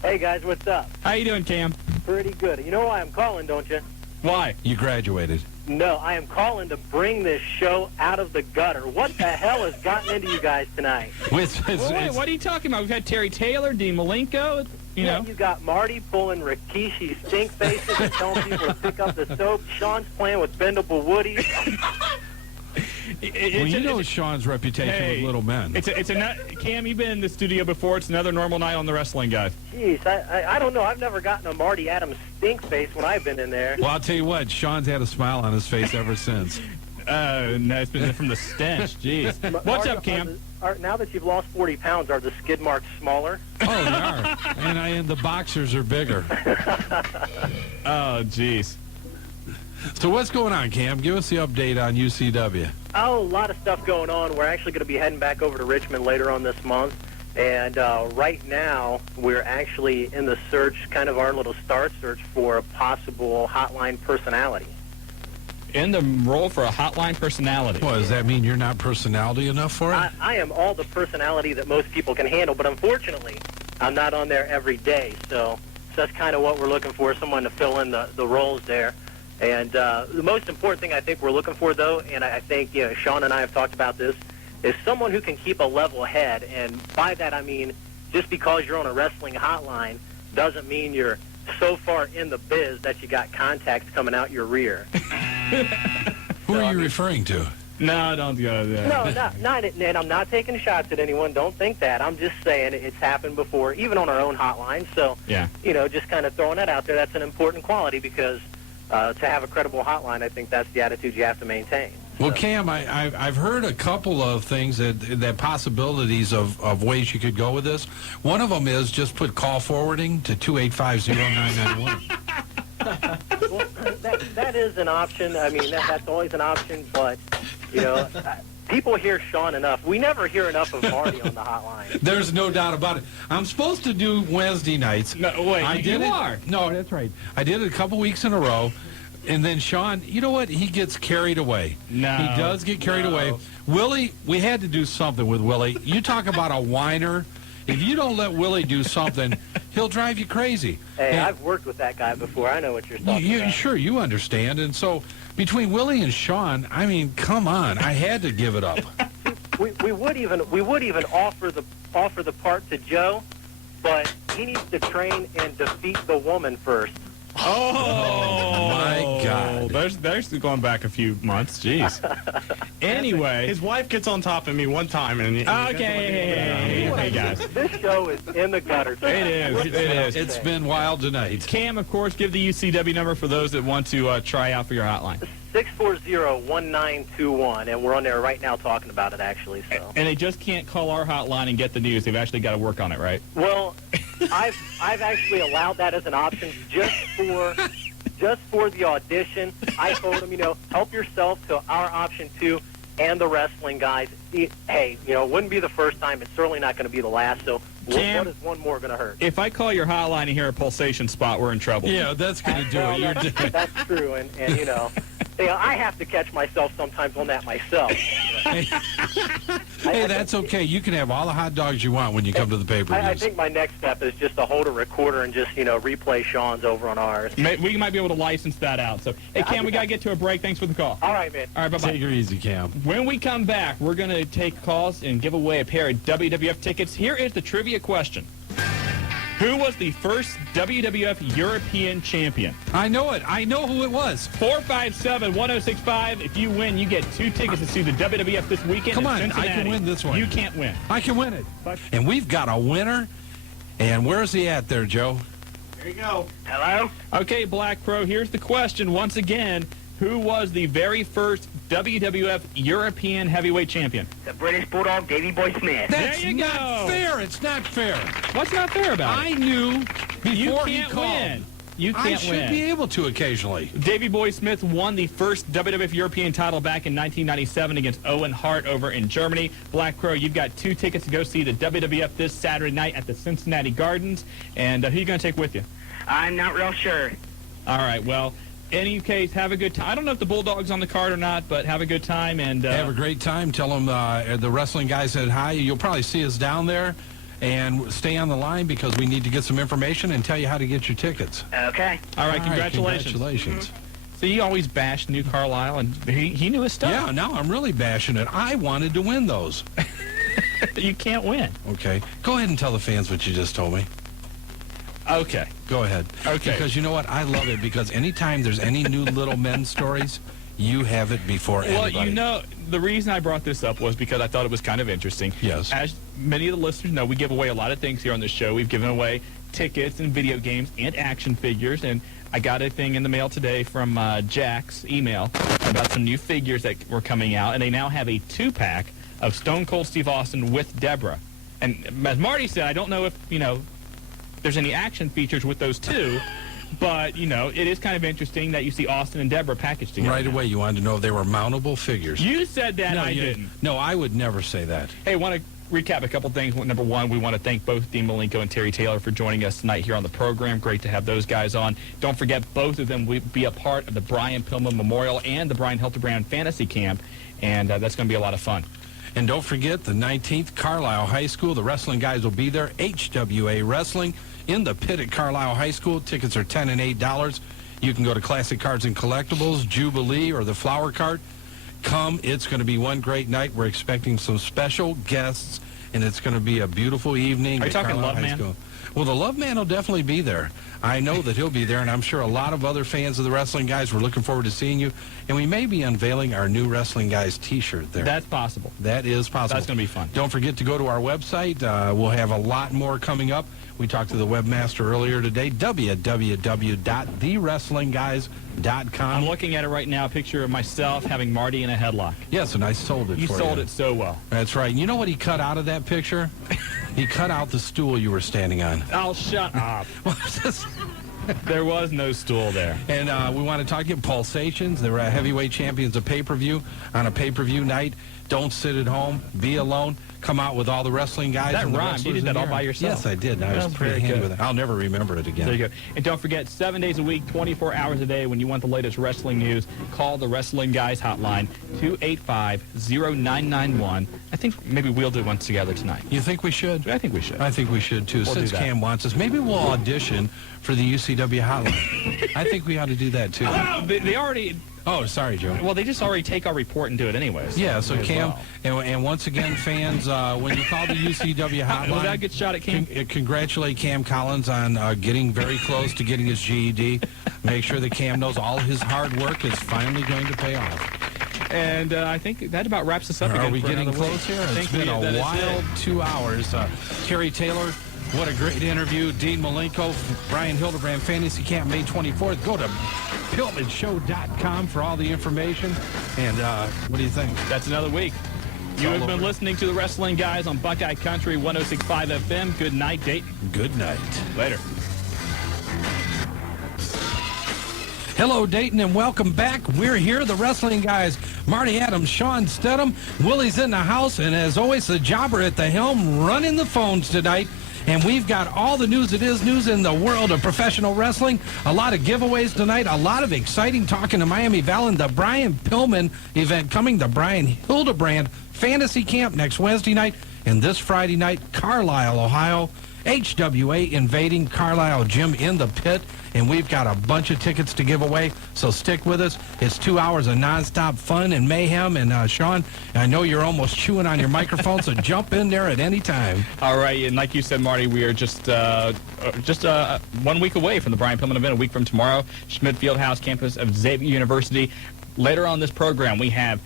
Hey, guys, what's up? How you doing, Cam? Pretty good. You know why I'm calling, don't you? Why? You graduated. No, I am calling to bring this show out of the gutter. What the hell has gotten into you guys tonight? Wait, what are you talking about? We've had Terry Taylor, Dean Malenko, you know. You got Marty pulling Rikishi stink faces and telling people to pick up the soap. Shawn's playing with bendable woodies. Well, you know Shawn's reputation with little men. Cam, you've been in the studio before. It's another normal night on the wrestling guys. Jeez, I don't know. I've never gotten a Marty Adams stink face when I've been in there. Well, I'll tell you what, Shawn's had a smile on his face ever since. No, it's been from the stench. Jeez. What's up, Cam? Now that you've lost 40 pounds, are the skid marks smaller? Oh, they are. And the boxers are bigger. Oh, jeez. So what's going on, Cam? Give us the update on UCW. Oh, a lot of stuff going on. We're actually going to be heading back over to Richmond later on this month. And right now, we're actually in the search, kind of our little star search for a possible hotline personality. In the role for a hotline personality. Well, does that mean you're not personality enough for it? I am all the personality that most people can handle, but unfortunately, I'm not on there every day. So that's kind of what we're looking for, someone to fill in the roles there. And the most important thing I think we're looking for, though, and I think Shawn and I have talked about this, is someone who can keep a level head. And by that I mean just because you're on a wrestling hotline doesn't mean you're so far in the biz that you got contacts coming out your rear. Who are you referring to? No, don't go there. No, not, and I'm not taking shots at anyone. Don't think that. I'm just saying it's happened before, even on our own hotline. So, yeah. Just kind of throwing that out there. That's an important quality because to have a credible hotline, I think that's the attitude you have to maintain. Well, Cam, I've heard a couple of things that possibilities of ways you could go with this. One of them is just put call forwarding to 285-0991. Well, that is an option. I mean, that's always an option, but, people hear Shawn enough. We never hear enough of Marty on the hotline. There's no doubt about it. I'm supposed to do Wednesday nights. No, wait, you are. No, that's right. I did it a couple weeks in a row. And then Shawn, you know what? He gets carried away. No. He does get carried away. Willie, we had to do something with Willie. You talk about a whiner. If you don't let Willie do something, he'll drive you crazy. Hey, I've worked with that guy before. I know what you're talking about. Sure, you understand. And so between Willie and Shawn, I mean, come on. I had to give it up. We would even offer the part to Joe, but he needs to train and defeat the woman first. Oh, my God. There's going back a few months. Jeez. Anyway. His wife gets on top of me one time. And okay. Hey, guys. This show is in the gutter. It is. It's been wild tonight. Cam, of course, give the UCW number for those that want to try out for your hotline. 640-1921, and we're on there right now talking about it, actually. So. And they just can't call our hotline and get the news. They've actually got to work on it, right? Well, I've actually allowed that as an option just for the audition. I told them, help yourself to our option 2 and the wrestling guys. Hey, it wouldn't be the first time. It's certainly not going to be the last. So Cam, what is one more going to hurt? If I call your hotline and hear a pulsation spot, we're in trouble. Yeah, that's going to do it. That's true, and I have to catch myself sometimes on that myself. Hey, that's okay. You can have all the hot dogs you want when you come to the pay-per-views. I think my next step is just to hold a recorder and just, replay Shawn's over on ours. We might be able to license that out. So, hey, Cam, we got to get to a break. Thanks for the call. All right, man. All right, bye-bye. Take her easy, Cam. When we come back, we're going to take calls and give away a pair of WWF tickets. Here is the trivia question. Who was the first WWF European champion? I know it. I know who it was. 457-1065. If you win, you get 2 tickets to see the WWF this weekend. Come in on, Cincinnati. I can win this one. You can't win. I can win it. And we've got a winner. And where's he at there, Joe? There you go. Hello? Okay, Black Crow, here's the question once again. Who was the very first WWF European heavyweight champion? The British Bulldog, Davey Boy Smith. That's there you not go. fair. It's not fair. What's not fair about it? I knew before you he can't called. win. You can't I should win. be able to occasionally. Davey Boy Smith won the first WWF European title back in 1997 against Owen Hart over in Germany. Black Crow, you've got 2 tickets to go see the WWF this Saturday night at the Cincinnati Gardens. And who are you going to take with you? I'm not real sure. All right, well, in any case, have a good time. I don't know if the Bulldog's on the card or not, but have a good time. And have a great time. Tell them the wrestling guy said hi. You'll probably see us down there. And stay on the line because we need to get some information and tell you how to get your tickets. Okay. All right, congratulations. Congratulations. Mm-hmm. So you always bashed New Carlisle, and he knew his stuff. Yeah, now I'm really bashing it. I wanted to win those. You can't win. Okay. Go ahead and tell the fans what you just told me. Okay. Go ahead. Okay. Because you know what? I love it because anytime there's any new little men stories, you have it before anybody. Well, the reason I brought this up was because I thought it was kind of interesting. Yes. As many of the listeners know, we give away a lot of things here on the show. We've given away tickets and video games and action figures, and I got a thing in the mail today from Jack's email about some new figures that were coming out, and they now have a 2-pack of Stone Cold Steve Austin with Deborah. And as Marty said, I don't know if, there's any action features with those 2. But, it is kind of interesting that you see Austin and Deborah packaged together. Right away, you wanted to know if they were mountable figures. You said that, no, I didn't. No, I would never say that. Hey, I want to recap a couple things. Number one, we want to thank both Dean Malenko and Terry Taylor for joining us tonight here on the program. Great to have those guys on. Don't forget, both of them will be a part of the Brian Pillman Memorial and the Brian Hildebrand Fantasy Camp, and that's going to be a lot of fun. And don't forget, the 19th, Carlisle High School. The wrestling guys will be there. HWA Wrestling in the pit at Carlisle High School. Tickets are $10 and $8. You can go to Classic Cards and Collectibles, Jubilee, or the Flower Cart. Come. It's going to be one great night. We're expecting some special guests, and it's going to be a beautiful evening. Are you at talking Carlisle Love High Man? School. Well, the Love Man will definitely be there. I know that he'll be there, and I'm sure a lot of other fans of the wrestling guys. We're looking forward to seeing you. And we may be unveiling our new Wrestling Guys T-shirt there. That's possible. That is possible. That's going to be fun. Don't forget to go to our website. We'll have a lot more coming up. We talked to the webmaster earlier today, www.thewrestlingguys.com. I'm looking at it right now, a picture of myself having Marty in a headlock. Yes, and I sold it for you. You sold it so well. That's right. And you know what he cut out of that picture? He cut out the stool you were standing on. Oh, shut up. There was no stool there. And we want to talk to you, Pulsations. They were heavyweight champions of pay-per-view on a pay-per-view night. Don't sit at home. Be alone. Come out with all the wrestling guys. That and the rhymed. You did that all by yourself. Yes, I did. I was pretty handy with it. I'll never remember it again. There you go. And don't forget, 7 days a week, 24 hours a day, when you want the latest wrestling news, call the Wrestling Guys hotline, 285-0991. I think maybe we'll do one together tonight. You think we should? I think we should. I think we should, too. We'll Since Cam wants us, maybe we'll audition for the UCW hotline. I think we ought to do that, too. They already... Oh, sorry, Joe. Well, they just already take our report and do it anyways. Yeah, so Cam, and once again, fans, when you call the UCW hotline... Was that a good shot at Cam? Congratulate Cam Collins on getting very close to getting his GED. Make sure that Cam knows all his hard work is finally going to pay off. And I think that about wraps us up again. Are we getting close here? It's been a wild 2 hours. Terry Taylor, What a great interview. Dean Malenko, Brian Hildebrand, Fantasy Camp, May 24th. Go to PillmanShow.com for all the information. And what do you think? That's another week. You have been listening to the Wrestling Guys on Buckeye Country 106.5 FM. Good night, Dayton. Good night. Later. Hello, Dayton, and welcome back. We're here, the Wrestling Guys. Marty Adams, Shawn Stedham, Willie's in the house, and as always, the jobber at the helm running the phones tonight. And we've got all the news that is news in the world of professional wrestling. A lot of giveaways tonight. A lot of exciting talking to Miami Val and the Brian Pillman event coming to Brian Hildebrand Fantasy Camp next Wednesday night. And this Friday night, Carlisle, Ohio. HWA invading Carlisle Gym in the pit. And we've got a bunch of tickets to give away, so stick with us. It's 2 hours of nonstop fun and mayhem. And, Shawn, I know you're almost chewing on your microphone, so jump in there at any time. All right, and like you said, Marty, we are just 1 week away from the Brian Pillman event, a week from tomorrow, Schmidt Fieldhouse campus of Xavier University. Later on this program, we have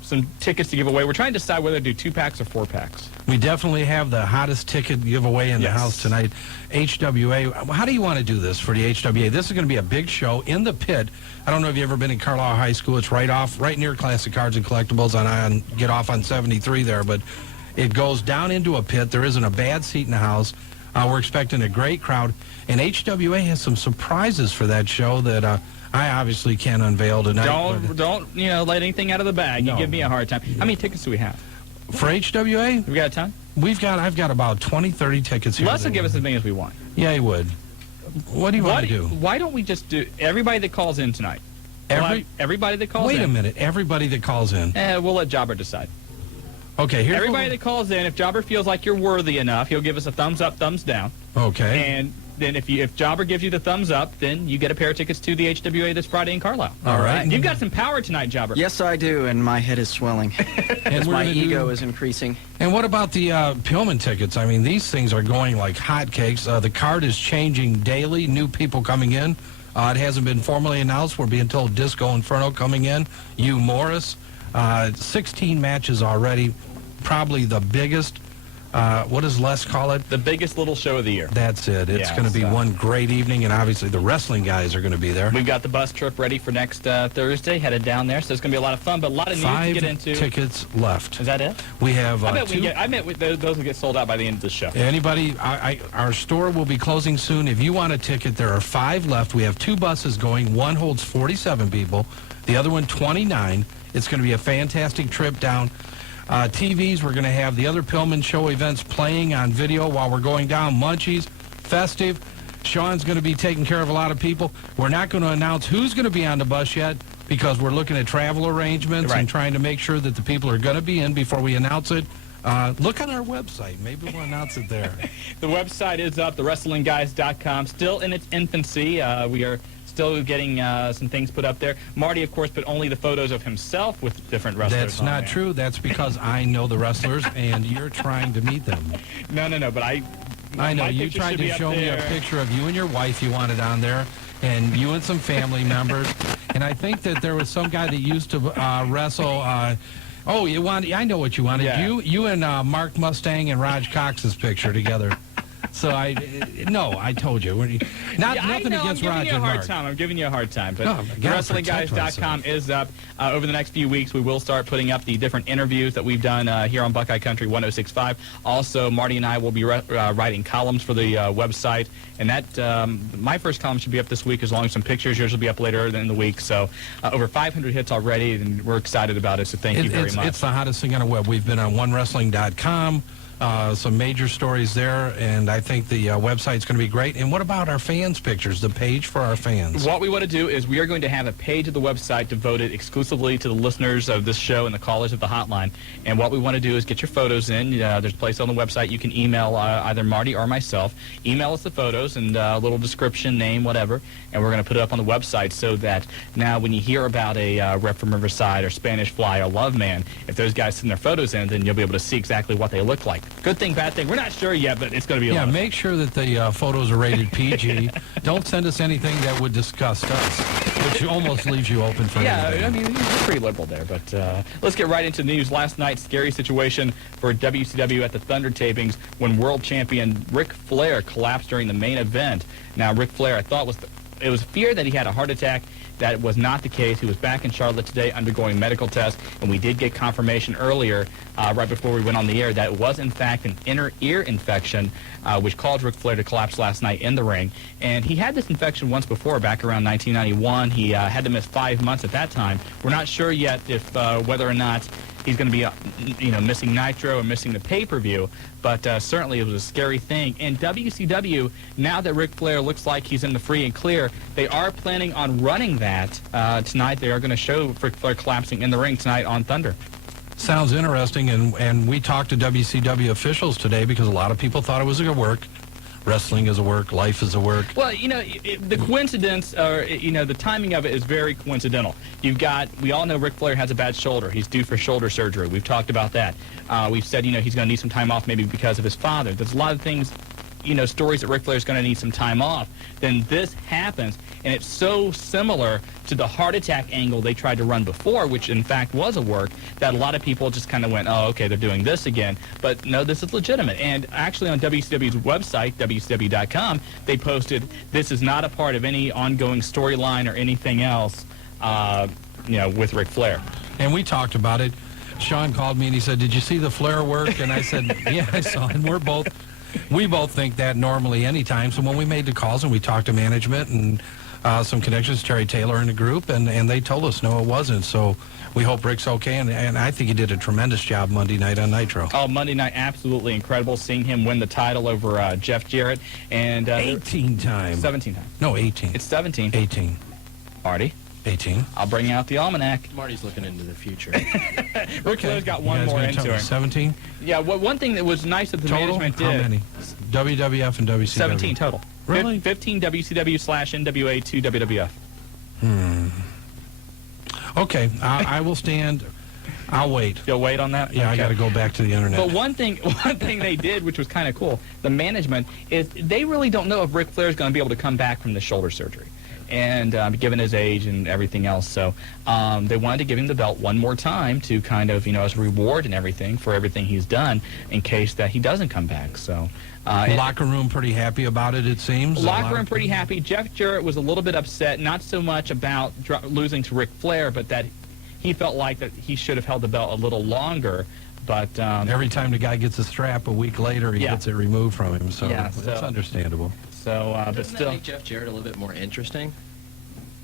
some tickets to give away. We're trying to decide whether to do 2-packs or 4-packs. We definitely have the hottest ticket giveaway in the house tonight. HWA, how do you want to do this for the HWA? This is going to be a big show in the pit. I don't know if you've ever been in Carlisle High School. It's right near Classic Cards and Collectibles on get off on 73 there, but it goes down into a pit. There isn't a bad seat in the house. We're expecting a great crowd, and HWA has some surprises for that show that I obviously can't unveil tonight. Don't let anything out of the bag. No. You give me a hard time. How many tickets do we have? For HWA? We got a ton? I've got about 20, 30 tickets here. Les will give us as many as we want. Yeah, he would. What do you want to do? Why don't we just do everybody that calls in tonight? Everybody that calls in. Wait a minute. Everybody that calls in. We'll let Jobber decide. Okay, here's everybody that calls in, if Jobber feels like you're worthy enough, he'll give us a thumbs up, thumbs down. Okay. And then if Jobber gives you the thumbs up, then you get a pair of tickets to the HWA this Friday in Carlisle. All right. You've got some power tonight, Jobber. Yes, I do, and my head is swelling. And my ego is increasing. And what about the Pillman tickets? I mean, these things are going like hotcakes. The card is changing daily, new people coming in. It hasn't been formally announced. We're being told Disco Inferno coming in. Hugh Morris. 16 matches already. Probably the biggest. What does Les call it? The biggest little show of the year. That's it. It's going to be one great evening, and obviously the Wrestling Guys are going to be there. We've got the bus trip ready for next Thursday, headed down there, so it's going to be a lot of fun, but a lot of news to get into. 5 tickets left. Is that it? We have I bet those will get sold out by the end of the show. Anybody, our store will be closing soon. If you want a ticket, there are 5 left. We have 2 buses going. One holds 47 people. The other one, 29. It's going to be a fantastic trip down. TVs, we're going to have the other Pillman Show events playing on video while we're going down. Munchies, festive. Shawn's going to be taking care of a lot of people. We're not going to announce who's going to be on the bus yet because we're looking at travel arrangements and trying to make sure that the people are going to be in before we announce it. Look on our website. Maybe we'll announce it there. The website is up, thewrestlingguys.com. Still in its infancy. We are still getting some things put up there. Marty, of course, put only the photos of himself with different wrestlers. That's not true. That's because I know the wrestlers, and you're trying to meet them. No, but I know. You tried to show me a picture of you and your wife you wanted on there, and you and some family members. And I think that there was some guy that used to wrestle. You wanted? I know what you wanted. Yeah. You and Mark Mustang and Raj Cox's picture together. So I told you. Nothing against Raj and Mark. I'm giving you a hard time. But Oh, WrestlingGuys.com is up. Over the next few weeks, we will start putting up the different interviews that we've done here on Buckeye Country 106.5. Also, Marty and I will be writing columns for the website. And that my first column should be up this week, as long as some pictures. Yours will be up later in the week. So over 500 hits already, and we're excited about it. So thank you very much. It's the hottest thing on the web. We've been on OneWrestling.com. Some major stories there, and I think the website's going to be great. And what about our fans' pictures, the page for our fans? What we want to do is we are going to have a page of the website devoted exclusively to the listeners of this show and the callers of the hotline. And what we want to do is get your photos in. There's a place on the website you can email either Marty or myself. Email us the photos and a little description, name, whatever, and we're going to put it up on the website so that now when you hear about a rep from Riverside or Spanish Fly or Love Man, if those guys send their photos in, then you'll be able to see exactly what they look like. Good thing, bad thing. We're not sure yet, but it's going to be a lot of make sure that the photos are rated PG. Don't send us anything that would disgust us, which almost leaves you open for anything. I mean, you're pretty liberal there, but let's get right into the news. Last night, scary situation for WCW at the Thunder tapings when world champion Ric Flair collapsed during the main event. Now, Ric Flair, I thought it was feared that he had a heart attack. That was not the case. He was back in Charlotte today undergoing medical tests, and we did get confirmation earlier, right before we went on the air, that it was, in fact, an inner ear infection, which caused Ric Flair to collapse last night in the ring. And he had this infection once before, back around 1991. He had to miss 5 months at that time. We're not sure yet if whether or not he's going to be, missing Nitro or missing the pay-per-view, but certainly it was a scary thing. And WCW, now that Ric Flair looks like he's in the free and clear, they are planning on running that tonight. They are going to show Ric Flair collapsing in the ring tonight on Thunder. Sounds interesting, and we talked to WCW officials today because a lot of people thought it was a work. Wrestling is a work, life is a work. Well, the coincidence, or, the timing of it is very coincidental. We all know Ric Flair has a bad shoulder. He's due for shoulder surgery. We've talked about that. We've said, he's going to need some time off maybe because of his father. There's a lot of things, stories that Ric Flair's going to need some time off. Then this happens, and it's so similar to the heart attack angle they tried to run before, which in fact was a work, that a lot of people just kind of went, oh, okay, they're doing this again. But no, this is legitimate. And actually on WCW's website, WCW.com, they posted, this is not a part of any ongoing storyline or anything else, with Ric Flair. And we talked about it. Shawn called me and he said, did you see the Flair work? And I said, yeah, I saw it. And we both think that normally anytime. So when we made the calls and we talked to management and some connections, Terry Taylor in the group, and they told us, no, it wasn't. So we hope Rick's okay, and I think he did a tremendous job Monday night on Nitro. Oh, Monday night, absolutely incredible, seeing him win the title over Jeff Jarrett. And 18 times. 17 times. No, 18. It's 17. 18. Marty? 18. I'll bring out the almanac. Marty's looking into the future. Ric Flair's got one more into him. 17? Yeah, one thing that was nice that the total? management did. How many? WWF and WCW? 17 total. Really? 15 WCW/NWA, 2 WWF. Okay, I will stand. I'll wait. You'll wait on that? Yeah, okay. I got to go back to the internet. But one thing they did, which was kind of cool, the management, is they really don't know if Ric Flair's going to be able to come back from the shoulder surgery. And given his age and everything else, so they wanted to give him the belt one more time to kind of, as a reward and everything for everything he's done in case that he doesn't come back. So locker room pretty happy about it, it seems. Locker room pretty happy. Jeff Jarrett was a little bit upset, not so much about losing to Ric Flair, but that he felt like that he should have held the belt a little longer. But every time the guy gets a strap, a week later he gets it removed from him. So it's understandable. So, but doesn't still, that make Jeff Jarrett a little bit more interesting?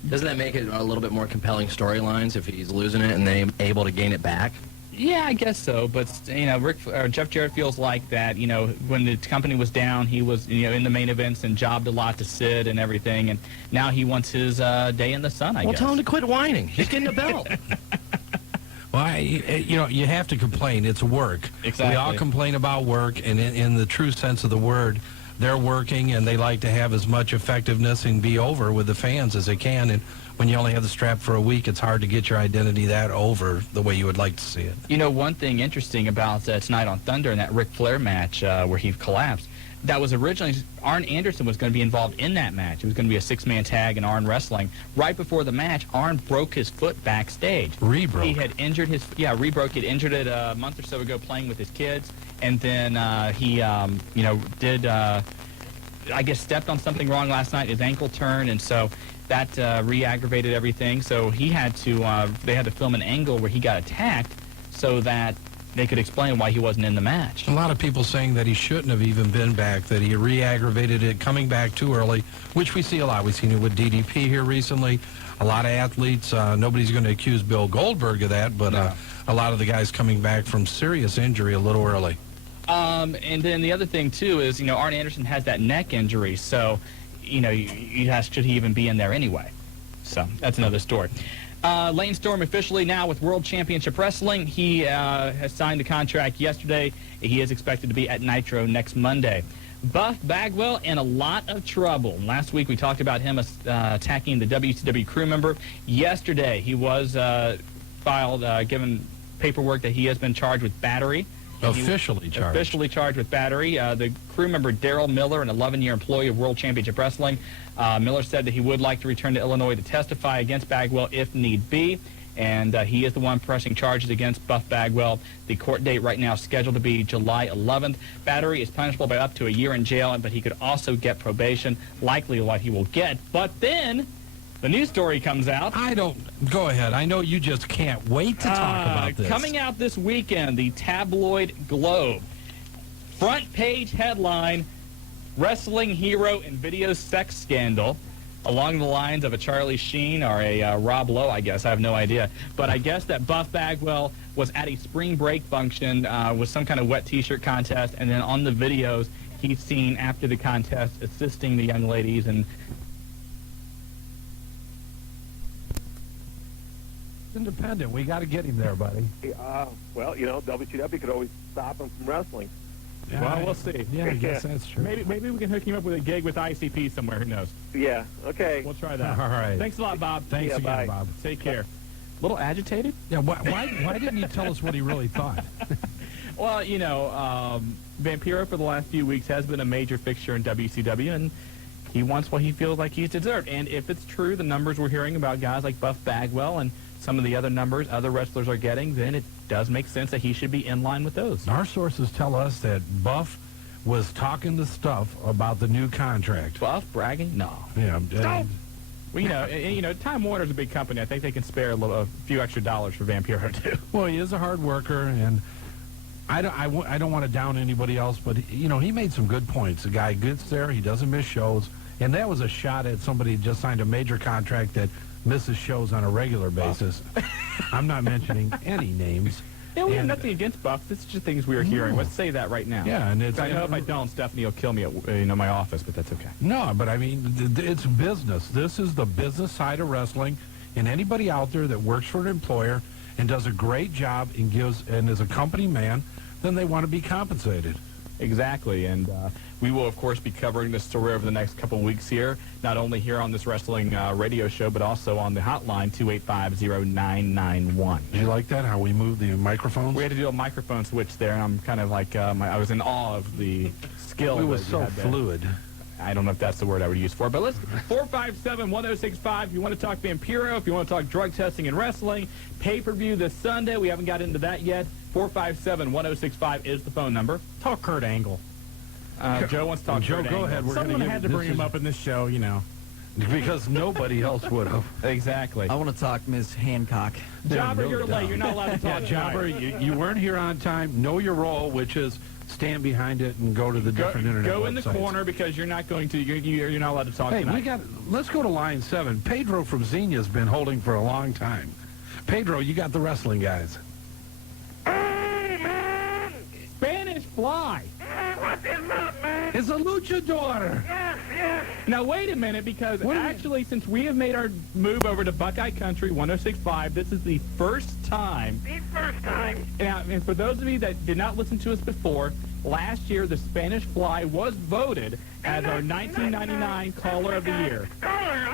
Doesn't that make it a little bit more compelling storylines if he's losing it and then able to gain it back? Yeah, I guess so. But Jeff Jarrett feels like that. When the company was down, he was in the main events and jobbed a lot to Sid and everything, and now he wants his day in the sun. I guess. Well, tell him to quit whining. He's getting a belt. Well, you have to complain. It's work. Exactly. We all complain about work, and in the true sense of the word, they're working, and they like to have as much effectiveness and be over with the fans as they can. And when you only have the strap for a week, it's hard to get your identity that over the way you would like to see it. One thing interesting about tonight on Thunder and that Ric Flair match where he collapsed, that was originally Arn Anderson was going to be involved in that match. It was going to be a six-man tag in Arn wrestling. Right before the match, Arn broke his foot backstage. Rebroke. He had injured his rebroke. He'd injured it a month or so ago playing with his kids, and then he did I guess stepped on something wrong last night. His ankle turned, and so that re-aggravated everything. So he had to they had to film an angle where he got attacked so that they could explain why he wasn't in the match. A lot of people saying that he shouldn't have even been back, that he re-aggravated it coming back too early, which we see a lot. We've seen it with DDP here recently. A lot of athletes, nobody's going to accuse Bill Goldberg of that, but a lot of the guys coming back from serious injury a little early. And then the other thing, too, is, Arn Anderson has that neck injury, so, you ask, should he even be in there anyway? So that's another story. Lane Storm officially now with World Championship Wrestling. He has signed the contract yesterday. He is expected to be at Nitro next Monday. Buff Bagwell in a lot of trouble. Last week we talked about him attacking the WCW crew member. Yesterday he was given paperwork that he has been charged with battery Officially charged. Officially charged with battery. The crew member Daryl Miller, an 11-year employee of World Championship Wrestling, Miller said that he would like to return to Illinois to testify against Bagwell if need be. And he is the one pressing charges against Buff Bagwell. The court date right now is scheduled to be July 11th. Battery is punishable by up to a year in jail, but he could also get probation, likely what he will get. But then the news story comes out. Go ahead. I know you just can't wait to talk about this. Coming out this weekend, the tabloid Globe. Front page headline, wrestling hero and video sex scandal. Along the lines of a Charlie Sheen or a Rob Lowe, I guess. I have no idea. But I guess that Buff Bagwell was at a spring break function with some kind of wet T-shirt contest, and then on the videos, he's seen after the contest assisting the young ladies. And independent. We got to get him there, buddy. Well, WCW could always stop him from wrestling. Yeah, well, we'll see. Yeah, I guess that's true. Maybe we can hook him up with a gig with ICP somewhere. Who knows? Yeah, okay. We'll try that. All right. Thanks a lot, Bob. Thanks again, bye. Bob. Take care. A little agitated? Yeah, why didn't you tell us what he really thought? Well, Vampiro for the last few weeks has been a major fixture in WCW, and he wants what he feels like he's deserved. And if it's true, the numbers we're hearing about guys like Buff Bagwell and some of the other numbers other wrestlers are getting, then it does make sense that he should be in line with those. Our sources tell us that Buff was talking the stuff about the new contract. Buff bragging? No. Yeah. Well, Time Warner's a big company. I think they can spare a few extra dollars for Vampiro too. Well, he is a hard worker, and I don't want to down anybody else, but he made some good points. The guy gets there, he doesn't miss shows, and that was a shot at somebody who just signed a major contract that misses shows on a regular basis. I'm not mentioning any names. Yeah, we have nothing against Buff. This is just things we are hearing. Let's say that right now. Yeah, and I know if I don't, Stephanie will kill me at my office, but that's okay. No, but I mean, it's business. This is the business side of wrestling, and anybody out there that works for an employer and does a great job and is a company man, then they want to be compensated. Exactly, and we will, of course, be covering this story over the next couple of weeks here, not only here on this wrestling radio show, but also on the hotline, 285-0991. Did you like that, how we moved the microphones? We had to do a microphone switch there, and I'm kind of like, I was in awe of the skill. It was so fluid. I don't know if that's the word I would use for it, but let's 457-1065. If you want to talk Vampiro, if you want to talk drug testing and wrestling, pay-per-view this Sunday. We haven't got into that yet. 457-1065 is the phone number. Talk Kurt Angle. Joe wants to talk Joe, Kurt Angle. go ahead. Someone had to bring him up in this show, Because nobody else would have. Exactly. I want to talk Ms. Hancock. Jobber, you're late. You're not allowed to talk. Jobber, you weren't here on time. Know your role, which is stand behind it and go to the different internet Go websites. in the corner because you're not going to. You're not allowed to talk tonight. Let's go to line 7. Pedro from Xenia's been holding for a long time. Pedro, you got the wrestling guys. Hey, man! Spanish Fly. What is up, man? It's a luchador. Yes, yes. Now, wait a minute, because actually, since we have made our move over to Buckeye Country 106.5, this is the first time. The first time. Now, and for those of you that did not listen to us before, last year the Spanish Fly was voted as our 1999 Caller of the Year. Caller